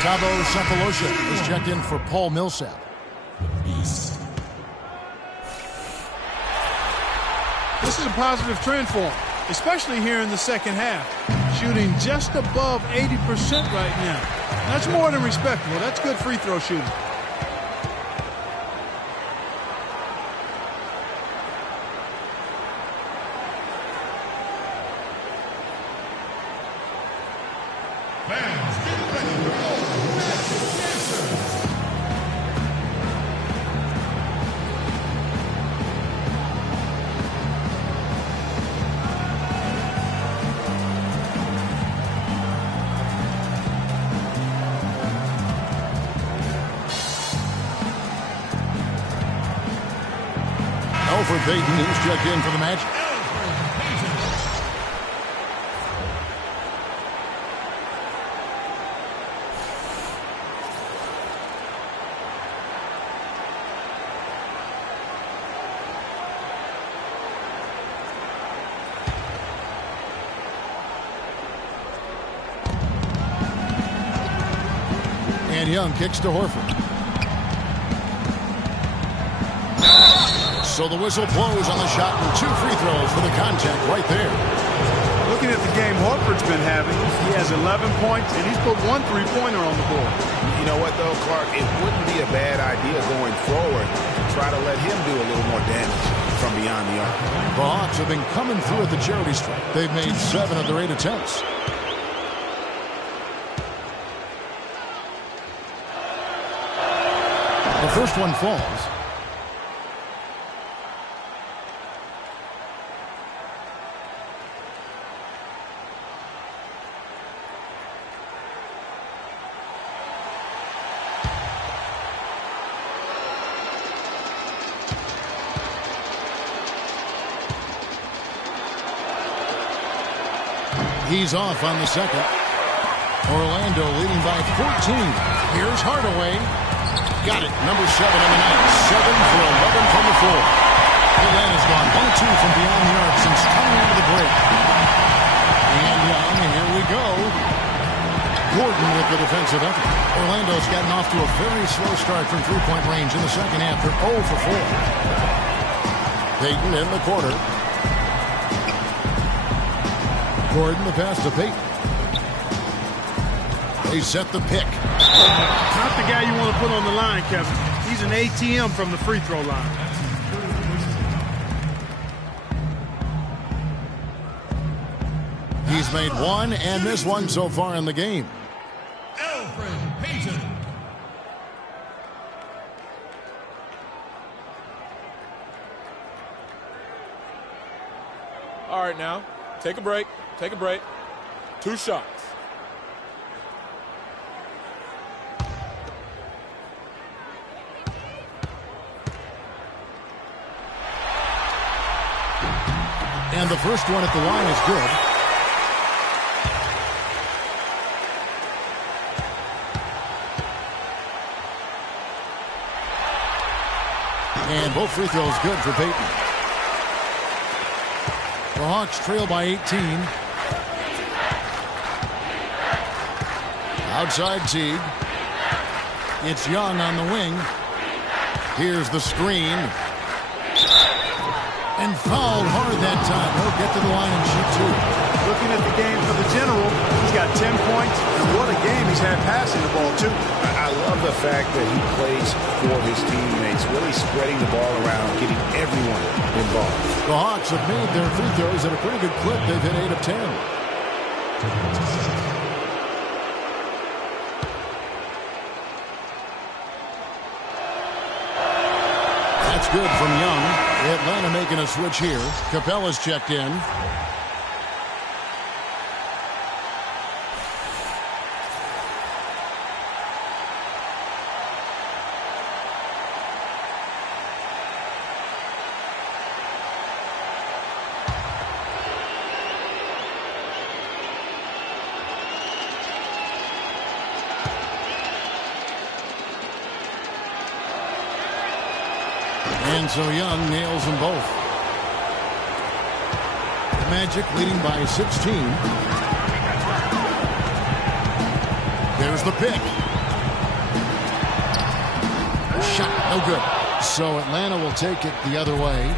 Thabo Sefolosha is checked in for Paul Millsap. This is a positive trend for him, especially here in the second half. Shooting just above 80% right now. That's more than respectable. That's good free throw shooting. Elfrid Payton is checked in for the Magic. And Young kicks to Horford. So the whistle blows on the shot and 2 free throws for the contact right there. Looking at the game Horford's been having, he has 11 points, and he's put 1 3-pointer on the board. You know what, though, Clark? It wouldn't be a bad idea going forward to try to let him do a little more damage from beyond the arc. The Hawks have been coming through at the charity stripe. They've made 7 of their 8 attempts. The first one falls. He's off on the second. Orlando leading by 14. Here's Hardaway. Got it. Number 7 on the night. 7 for 11 from the floor. Atlanta's gone 1-2 from beyond the arc since coming out of the break. And Young, here we go. Gordon with the defensive effort. Orlando's gotten off to a very slow start from three-point range in the second half. They're 0 for 4. Payton in the corner. Gordon, the pass to Payton. They set the pick. Not the guy you want to put on the line, Kevin. He's an ATM from the free throw line. He's made one and missed one so far in the game. Elfrid Payton. All right, now, take a break. Take a break. 2 shots. And the first one at the line is good. And both free throws good for Payton. The Hawks trail by 18. Outside Teague. It's Young on the wing. Here's the screen. And fouled hard that time. He'll get to the line and shoot 2. Looking at the game for the general, he's got 10 points, and what a game he's had passing the ball, too. I love the fact that he plays for his teammates, really spreading the ball around, getting everyone involved. The Hawks have made their free throws at a pretty good clip. They've hit 8 of 10. That's good from Young. Atlanta making a switch here. Capella's checked in. And so Young nails them both. The Magic leading by 16. There's the pick. Shot, no good. So Atlanta will take it the other way.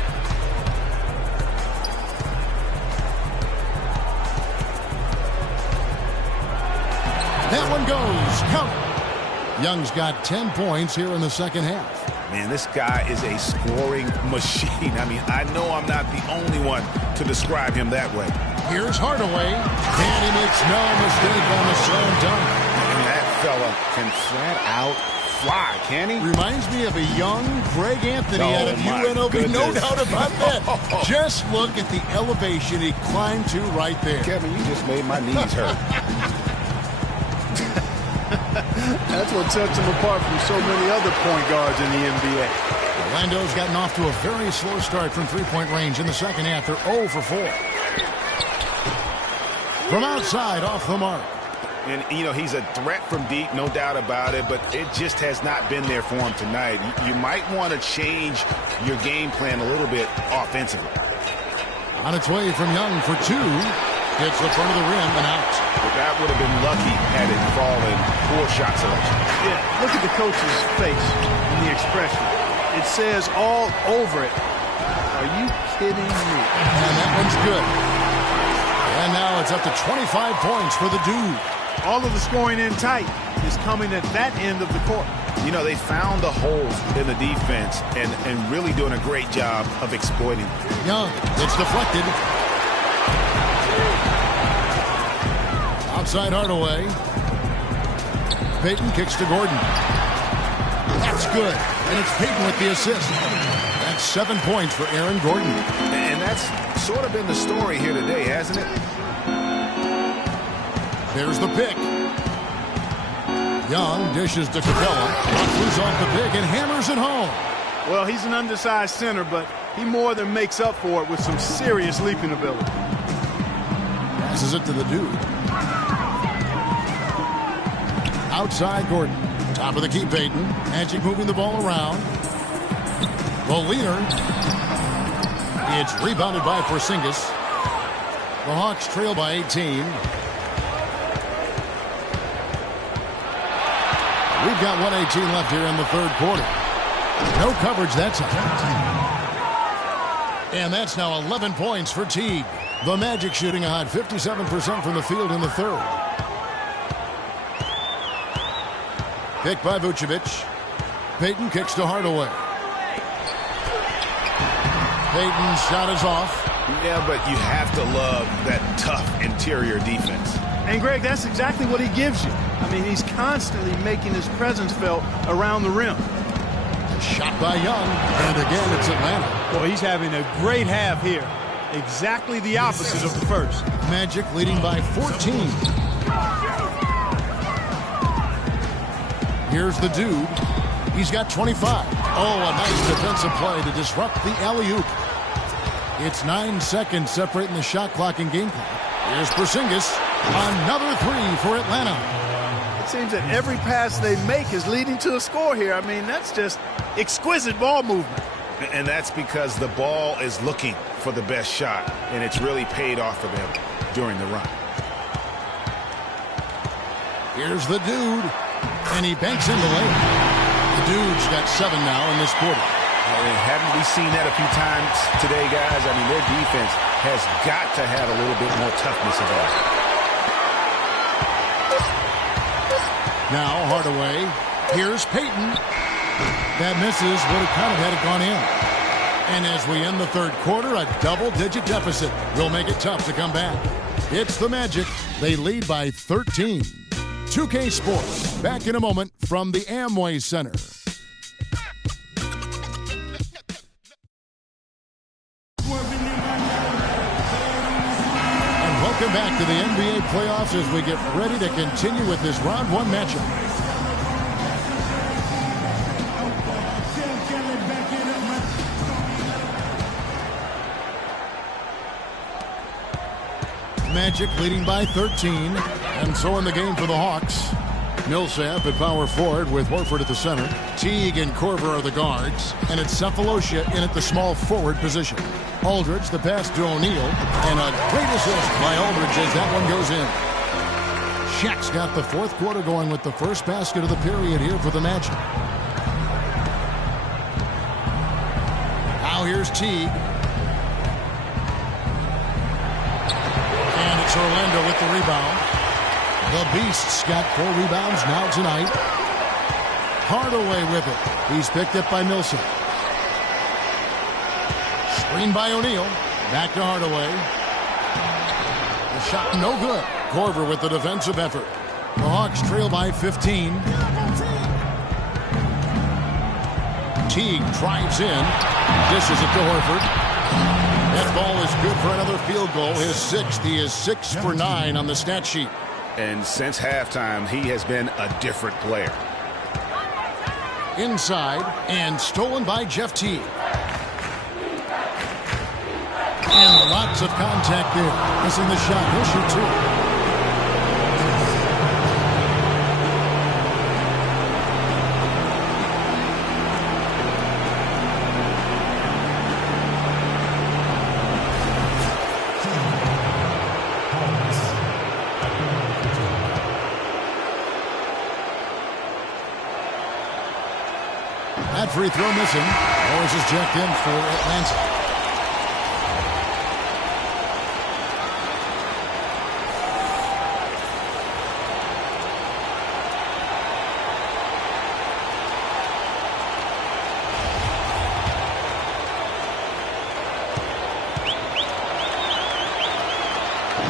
That one goes. Count. Young's got 10 points here in the second half. Man, this guy is a scoring machine. I mean, I know I'm not the only one to describe him that way. Here's Hardaway, and he makes no mistake on the slam dunk. And that fella can flat out fly, can he? Reminds me of a young Greg Anthony out of UNLV. Goodness. No doubt about that. Just look at the elevation he climbed to right there. Kevin, you just made my knees hurt. That's what sets him apart from so many other point guards in the NBA. Orlando's gotten off to a very slow start from three-point range in the second half. They're 0 for 4. From outside, off the mark. And, you know, he's a threat from deep, no doubt about it, but it just has not been there for him tonight. You might want to change your game plan a little bit offensively. On its way from Young for 2. Hits the front of the rim and out. But that would have been lucky had it fallen. Poor shot selection. Yeah, look at the coach's face and the expression. It says all over it. Are you kidding me? And that one's good. And now it's up to 25 points for the dude. All of the scoring in tight is coming at that end of the court. You know, they found the holes in the defense and really doing a great job of exploiting. Young, it's deflected. Outside Hardaway. Payton kicks to Gordon. That's good. And it's Payton with the assist. That's 7 points for Aaron Gordon. And that's sort of been the story here today, hasn't it? There's the pick. Young dishes to Capella. Loose off the pick and hammers it home. Well, he's an undersized center, but he more than makes up for it with some serious leaping ability. Passes it to the dude. Outside Gordon. Top of the key, Payton. Magic moving the ball around. The leader. It's rebounded by Porzingis. The Hawks trail by 18. We've got 1:18 left here in the third quarter. No coverage that time. And that's now 11 points for Teague. The Magic shooting a hot 57% from the field in the third. Picked by Vucevic. Payton kicks to Hardaway. Payton's shot is off. Yeah, but you have to love that tough interior defense. And, Greg, that's exactly what he gives you. I mean, he's constantly making his presence felt around the rim. Shot by Young, and again it's Atlanta. Well, he's having a great half here. Exactly the opposite of the first. Magic leading by 14. Here's the dude. He's got 25. Oh, a nice defensive play to disrupt the alley-oop. It's 9 seconds separating the shot clock and game clock. Here's Porzingis. Another three for Atlanta. It seems that every pass they make is leading to a score here. I mean, that's just exquisite ball movement. And that's because the ball is looking for the best shot, and it's really paid off for them during the run. Here's the dude, and he banks in the lane. The dude's got 7 now in this quarter. And haven't we seen that a few times today, guys? I mean, their defense has got to have a little bit more toughness about it. Now Hardaway. Here's Payton. That misses. Would have kind of had it gone in. And as we end the third quarter, a double-digit deficit will make it tough to come back. It's the Magic. They lead by 13. 2K Sports. Back in a moment from the Amway Center. Welcome back to the NBA playoffs as we get ready to continue with this round one matchup. Magic leading by 13, and so in the game for the Hawks. Millsap at power forward with Horford at the center. Teague and Korver are the guards, and it's Sefolosha in at the small forward position. Aldridge, the pass to O'Neal, and a great assist by Aldridge as that one goes in. Shaq's got the fourth quarter going with the first basket of the period here for the Magic. Now here's Teague. And it's Orlando with the rebound. The Beasts got 4 rebounds now tonight. Hardaway with it. He's picked up by Millsap. Screen by O'Neal. Back to Hardaway. The shot no good. Korver with the defensive effort. The Hawks trail by 15. Teague drives in. Dishes it to Horford. That ball is good for another field goal. His 6th. He is 6 for 9 on the stat sheet. And since halftime, he has been a different player. Inside, and stolen by Jeff Teague. And lots of contact there. Missing the shot. He'll shoot 2. That free throw missing. Morris is checked in for Atlanta.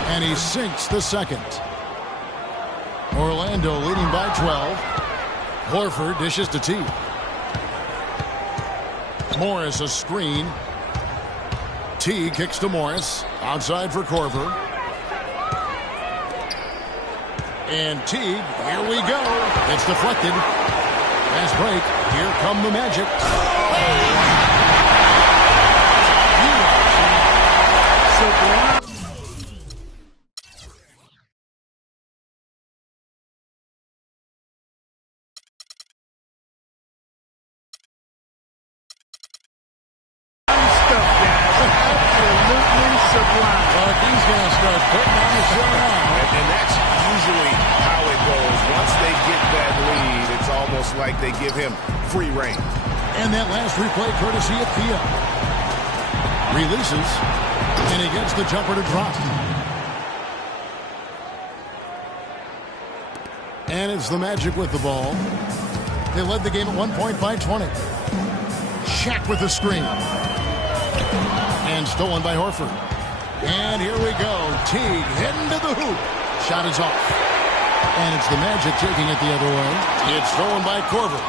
And he sinks the second. Orlando leading by 12. Horford dishes to Teague. Morris a screen. Teague kicks to Morris. Outside for Korver. And Teague, here we go. It's deflected. Fast break. Here come the Magic. Like they give him free reign. And that last replay courtesy of Pia. Releases. And he gets the jumper to drop. And it's the Magic with the ball. They led the game at 1 point by 20. Shaq with the screen. And stolen by Horford. And here we go. Teague heading to the hoop. Shot is off. And it's the Magic taking it the other way. It's stolen by Korver.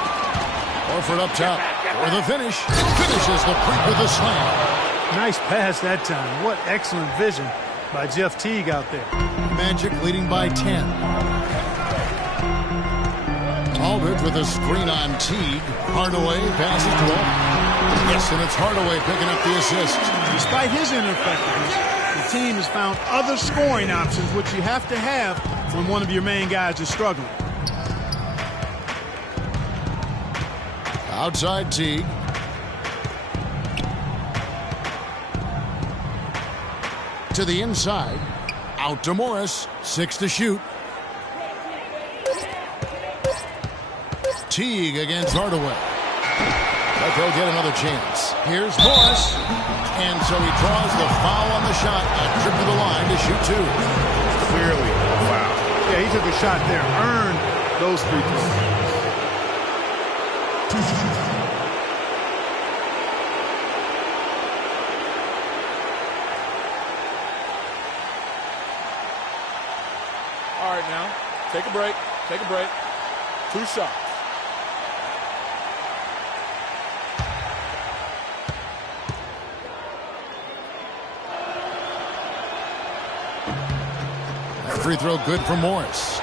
Horford up top for the finish. Finishes the break with a slam. Nice pass that time. What excellent vision by Jeff Teague out there. Magic leading by 10. Aldridge with a screen on Teague. Hardaway passes to him. Yes, and it's Hardaway picking up the assist. Despite his ineffectiveness, the team has found other scoring options, which you have to have when one of your main guys is struggling. Outside Teague. To the inside. Out to Morris. 6 to shoot. Teague against Hardaway. But they'll get another chance. Here's Morris. And so he draws the foul on the shot. A trip to the line to shoot 2. Clearly a foul. Yeah, he took a shot there. Earned those free throws. All right, now, take a break. Take a break. 2 shots. Free throw good for Morris.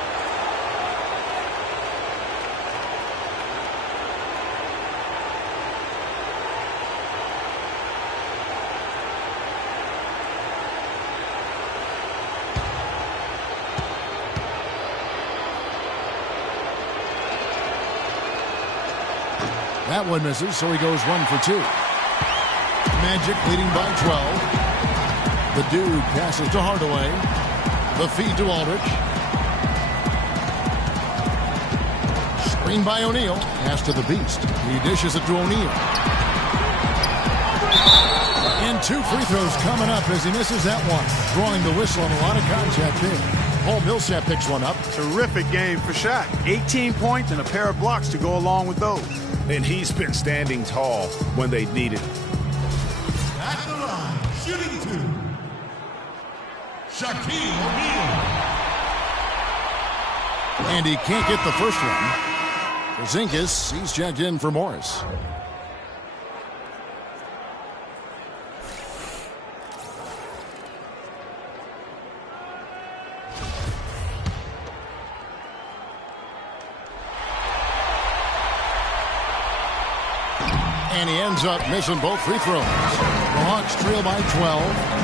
That one misses, so he goes 1 for 2. Magic leading by 12. The dude passes to Hardaway. The feed to Aldridge. Screen by O'Neal. Pass to the Beast. He dishes it to O'Neal. And 2 free throws coming up as he misses that one. Drawing the whistle on a lot of contact there. Paul Millsap picks one up. Terrific game for Shaq. 18 points and a pair of blocks to go along with those. And he's been standing tall when they needed it. At the line, shooting 2. Shaquille O'Neal. And he can't get the first one. Porzingis, he's checked in for Morris. And he ends up missing both free throws. The Hawks trail by 12.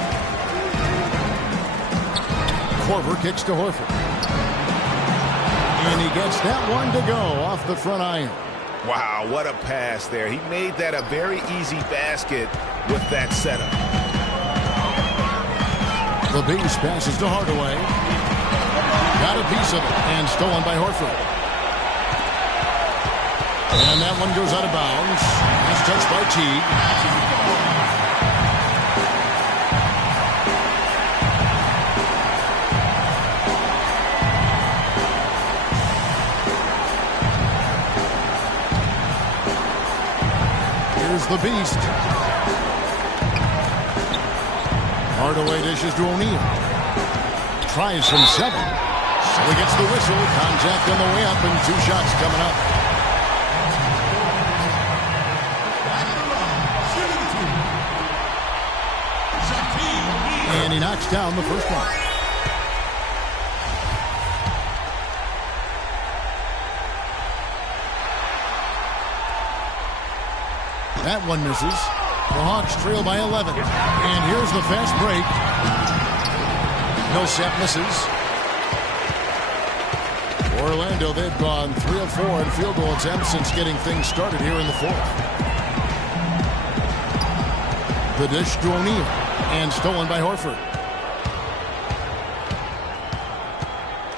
Korver kicks to Horford. And he gets that one to go off the front iron. Wow, what a pass there. He made that a very easy basket with that setup. The Beast passes to Hardaway. Got a piece of it and stolen by Horford. And that one goes out of bounds. It's touched by Teague. Here's the Beast. Hardaway dishes to O'Neal. Tries from 7. So he gets the whistle. Contact on the way up and 2 shots coming up. And he knocks down the first one. That one misses. The Hawks trail by 11. And here's the fast break. Millsap misses. Orlando, they've gone 3 of 4 in field goal attempts since getting things started here in the 4th. The dish to O'Neal. And stolen by Horford.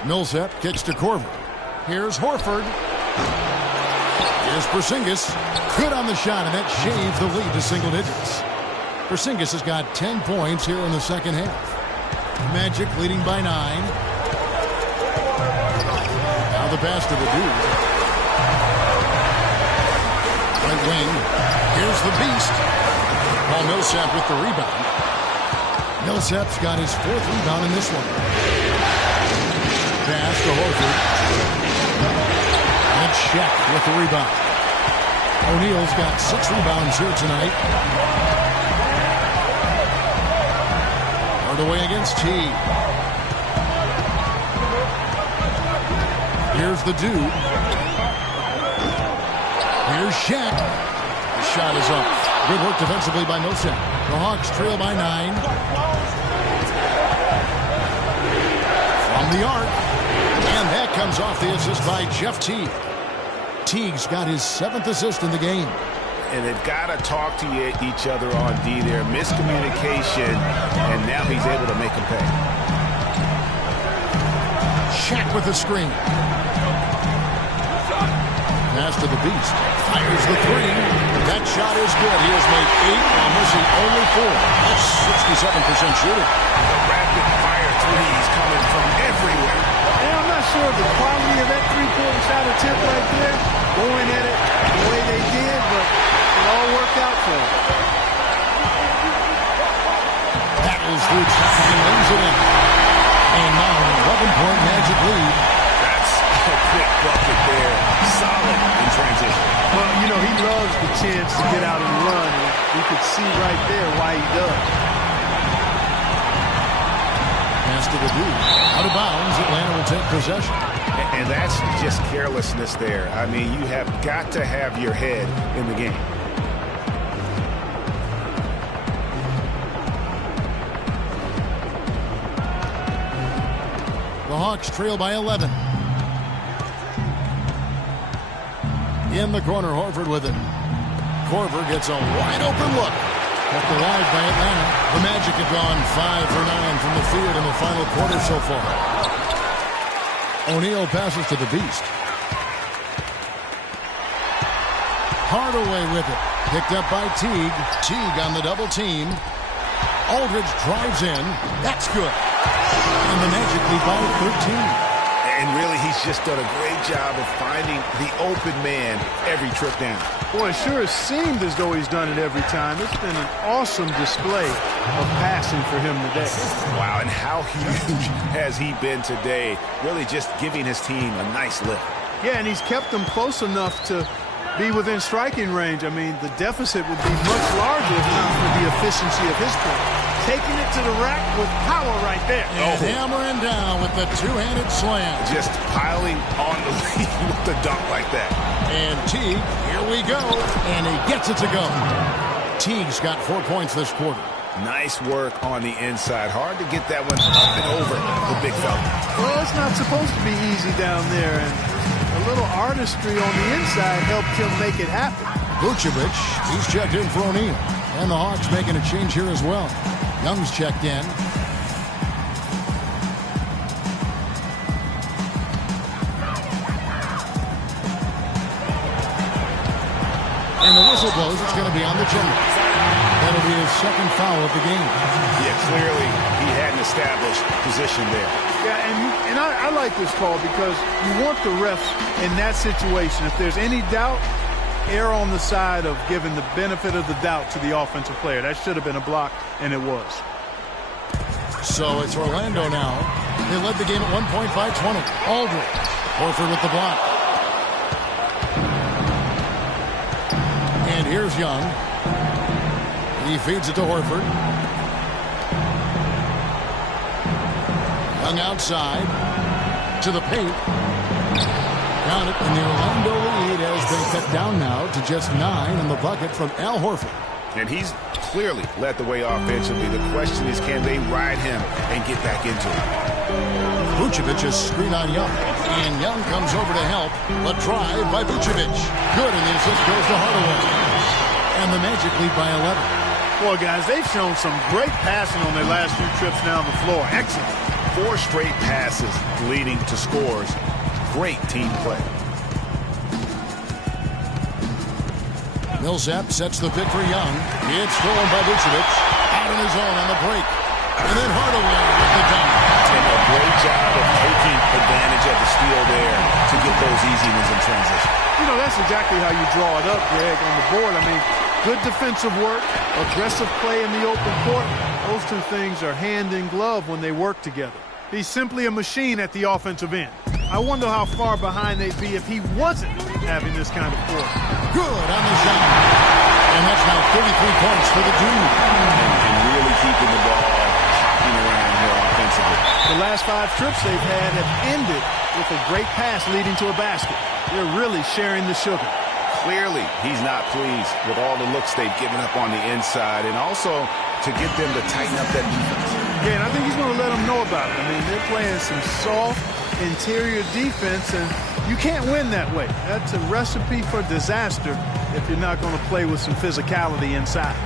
Millsap kicks to Korver. Here's Horford. Here's Porzingis. Good on the shot, and that shaves the lead to single digits. Porzingis has got 10 points here in the second half. Magic leading by 9. Now the pass to the dude. Right wing. Here's the beast. Paul Millsap with the rebound. Millsap's got his 4th rebound in this one. Pass to Horford. And Shaq with the rebound. O'Neal's got 6 rebounds here tonight. Hardaway against Teague. Here's the dude. Here's Shaq. The shot is up. Good work defensively by Millsap. The Hawks trail by 9. From the arc. And that comes off the assist by Jeff Teague. Teague's got his 7th assist in the game. And they've got to talk to each other on D there. Miscommunication, and now he's able to make them pay. Shaq with the screen. Pass to the beast. Fires the 3. That shot is good. He has made 8 while missing only 4. That's 67% shooting. Rapid fire threes coming from everywhere. And I'm not sure of the quality of that three-point shot attempt right there, going at it the way they did, but it all worked out for him. Battles through traffic and lays it in. And now an 11-point Magic lead. That's a quick bucket there. Solid in transition. Well, you know, he loves the chance to get out and run. And you could see right there why he does. Pass to the dude. Out of bounds. Atlanta will take possession. And that's just carelessness there. I mean, you have got to have your head in the game. The Hawks trail by 11. In the corner, Horford with it. Korver gets a wide-open look. Kept alive by Atlanta. The Magic have gone 5 for 9 from the field in the final quarter so far. O'Neal passes to the beast. Hardaway with it. Picked up by Teague. Teague on the double team. Aldridge drives in. That's good. And the Magic lead by 13. And really, he's just done a great job of finding the open man every trip down. Boy, it sure has seemed as though he's done it every time. It's been an awesome display of passing for him today. Wow, and how huge has he been today? Really just giving his team a nice lift. Yeah, and he's kept them close enough to be within striking range. I mean, the deficit would be much larger if not for the efficiency of his play. Taking it to the rack with power right there. And hammering down with the two-handed slam. Just piling on the lead with the dunk like that. And Teague, here we go. And he gets it to go. Teague's got 4 points this quarter. Nice work on the inside. Hard to get that one up and over the big fella. Well, it's not supposed to be easy down there. And a little artistry on the inside helped him make it happen. Vucevic, he's checked in for O'Neal. And the Hawks making a change here as well. Young's checked in. And the whistle blows. It's going to be on the general. That'll be his 2nd foul of the game. Yeah, clearly he had an established position there. Yeah, and I like this call because you want the refs in that situation. If there's any doubt, err on the side of giving the benefit of the doubt to the offensive player. That should have been a block, and it was. So it's Orlando now. They led the game at one point by 20. Aldridge. Horford with the block. And here's Young. He feeds it to Horford. Young outside. To the paint. Got it, and the Orlando lead has been cut down now to just 9 in the bucket from Al Horford. And he's clearly led the way offensively. The question is, can they ride him and get back into it? Vucevic is screen on Young. And Young comes over to help. A drive by Vucevic. Good, and the assist goes to Hardaway. And the Magic lead by 11. Well, guys, they've shown some great passing on their last few trips down the floor. Excellent. 4 straight passes leading to scores. Great team play. Millsap sets the pick for Young. It's stolen by Vucevic. Out on his own on the break. And then Hardaway with the dunk. And a great job of taking advantage of the steal there to get those easy ones in transition. You know, that's exactly how you draw it up, Greg, on the board. I mean, good defensive work, aggressive play in the open court. Those two things are hand in glove when they work together. He's simply a machine at the offensive end. I wonder how far behind they'd be if he wasn't having this kind of quarter. Good on the shot. And that's now 33 points for the Dude. And really keeping the ball hopping around here offensively. The last 5 trips they've had have ended with a great pass leading to a basket. They're really sharing the sugar. Clearly, he's not pleased with all the looks they've given up on the inside, and also to get them to tighten up that defense. Yeah, and I think he's going to let them know about it. I mean, they're playing some soft interior defense, and you can't win that way. That's a recipe for disaster if you're not going to play with some physicality inside.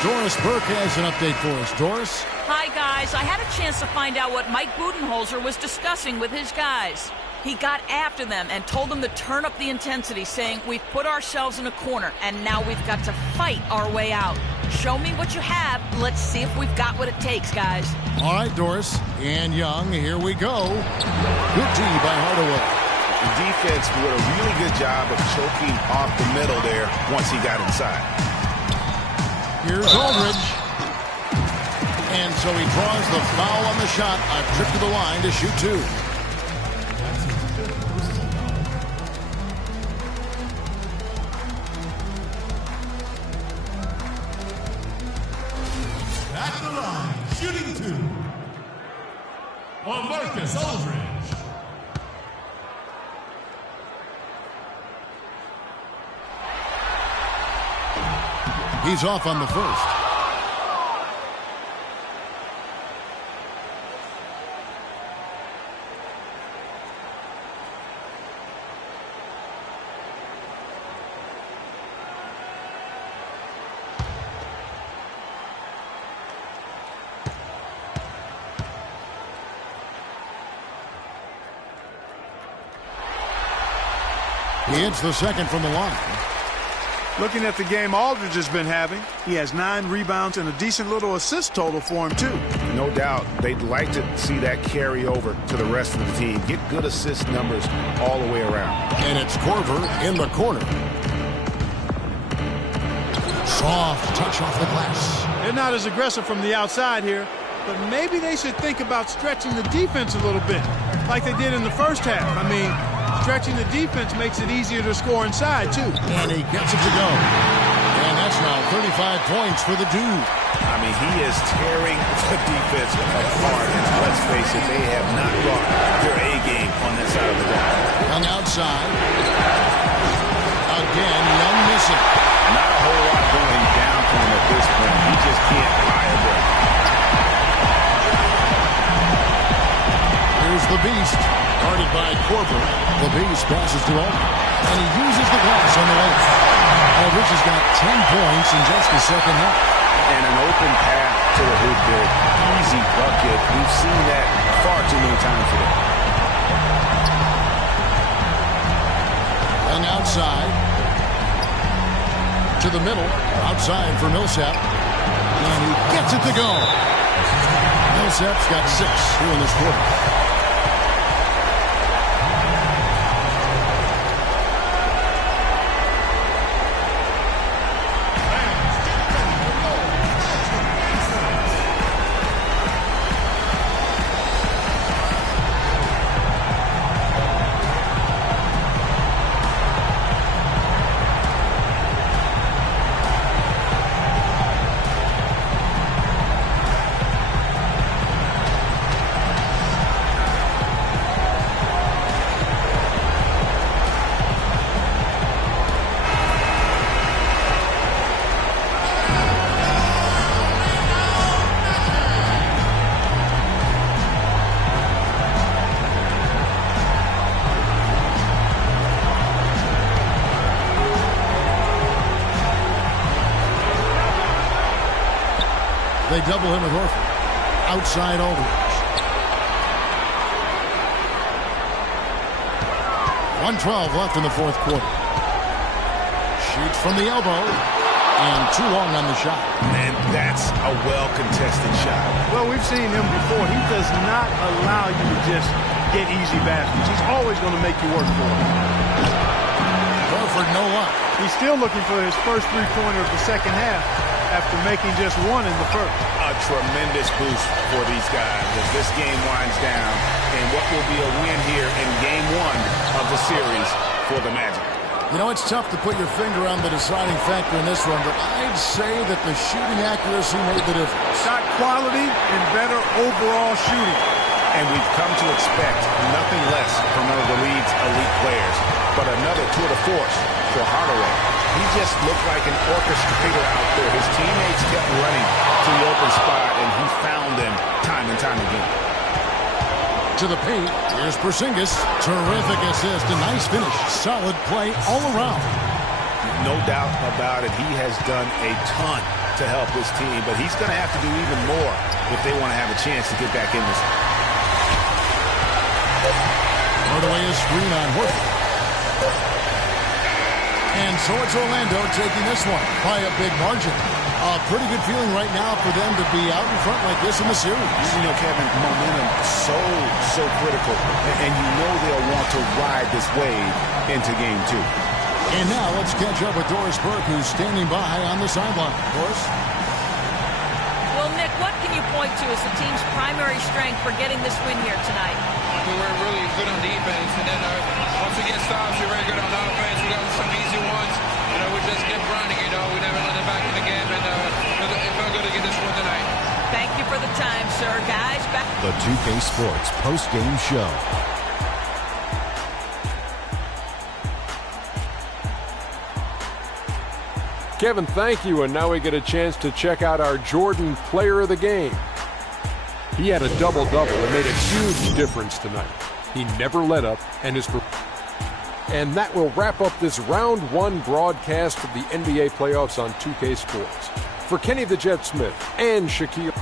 Doris Burke has an update for us. Doris? Hi, guys. I had a chance to find out what Mike Budenholzer was discussing with his guys. He got after them and told them to turn up the intensity, saying, we've put ourselves in a corner, and now we've got to fight our way out. Show me what you have. Let's see if we've got what it takes, guys. All right, Doris. And Young, here we go. Good D by Hardaway. The defense did a really good job of choking off the middle there once he got inside. Here's Aldridge. And so he draws the foul on the shot. A trip to the line to shoot 2. At the line, shooting 2. Marcus Aldridge. He's off on the first. He hits the second from the line. Looking at the game Aldridge has been having, he has 9 rebounds and a decent little assist total for him, too. No doubt they'd like to see that carry over to the rest of the team. Get good assist numbers all the way around. And it's Korver in the corner. Soft touch off the glass. They're not as aggressive from the outside here, but maybe they should think about stretching the defense a little bit, like they did in the first half. I mean, stretching the defense makes it easier to score inside, too. And he gets it to go. And that's now 35 points for the Dude. I mean, he is tearing the defense apart. And let's face it, they have not brought their A game on that side of the ball. On the outside. Again, Young missing. Not a whole lot going down for him at this point. He just can't fire the ball. Here's the Beast. Guarded by Korver. The Beast passes to Aldridge. And he uses the glass on the left. Aldridge has got 10 points in just the second half. And an open path to the hoop there. Easy bucket. We've seen that far too many times today. And outside. To the middle. Outside for Millsap. And he gets it to go. Millsap's got 6 here in this quarter. they double him with Horford. Outside Aldridge. 1:12 left in the fourth quarter. Shoots from the elbow. And too long on the shot. And that's a well-contested shot. Well, we've seen him before. He does not allow you to just get easy baskets. He's always going to make you work for it. Horford, no luck. He's still looking for his first three-pointer of the second half after making just one in the first. A tremendous boost for these guys as this game winds down and what will be a win here in game one of the series for the Magic. You know, it's tough to put your finger on the deciding factor in this one, but I'd say that the shooting accuracy made the difference. Shot quality and better overall shooting. And we've come to expect nothing less from one of the league's elite players, but another tour de force for Hardaway. He just looked like an orchestrator out there. His teammates kept running to the open spot, and he found them time and time again. To the paint, here's Porzingis. Terrific assist, a nice finish. Solid play all around. No doubt about it. He has done a ton to help his team, but he's going to have to do even more if they want to have a chance to get back in this. Hardaway is screen on Horford. And so it's Orlando taking this one by a big margin. A pretty good feeling right now for them to be out in front like this in the series. You know, Kevin, momentum so critical. And you know they'll want to ride this wave into game two. And now let's catch up with Doris Burke, who's standing by on the sideline. Doris? Well, Nick, what can you point to as the team's primary strength for getting this win here tonight? We were really good on defense, and then once we get stops, we're very good on offense. We got some easy ones. You know, we just kept running. You know, we never let them back in the game, and it felt good to get this one tonight. Thank you for the time, sir. Guys, back. The 2K Sports post-game show. Kevin, thank you, and now we get a chance to check out our Jordan Player of the Game. He had a double-double and made a huge difference tonight. He never let up, and that will wrap up this round one broadcast of the NBA playoffs on 2K Sports. For Kenny the Jet Smith and Shaquille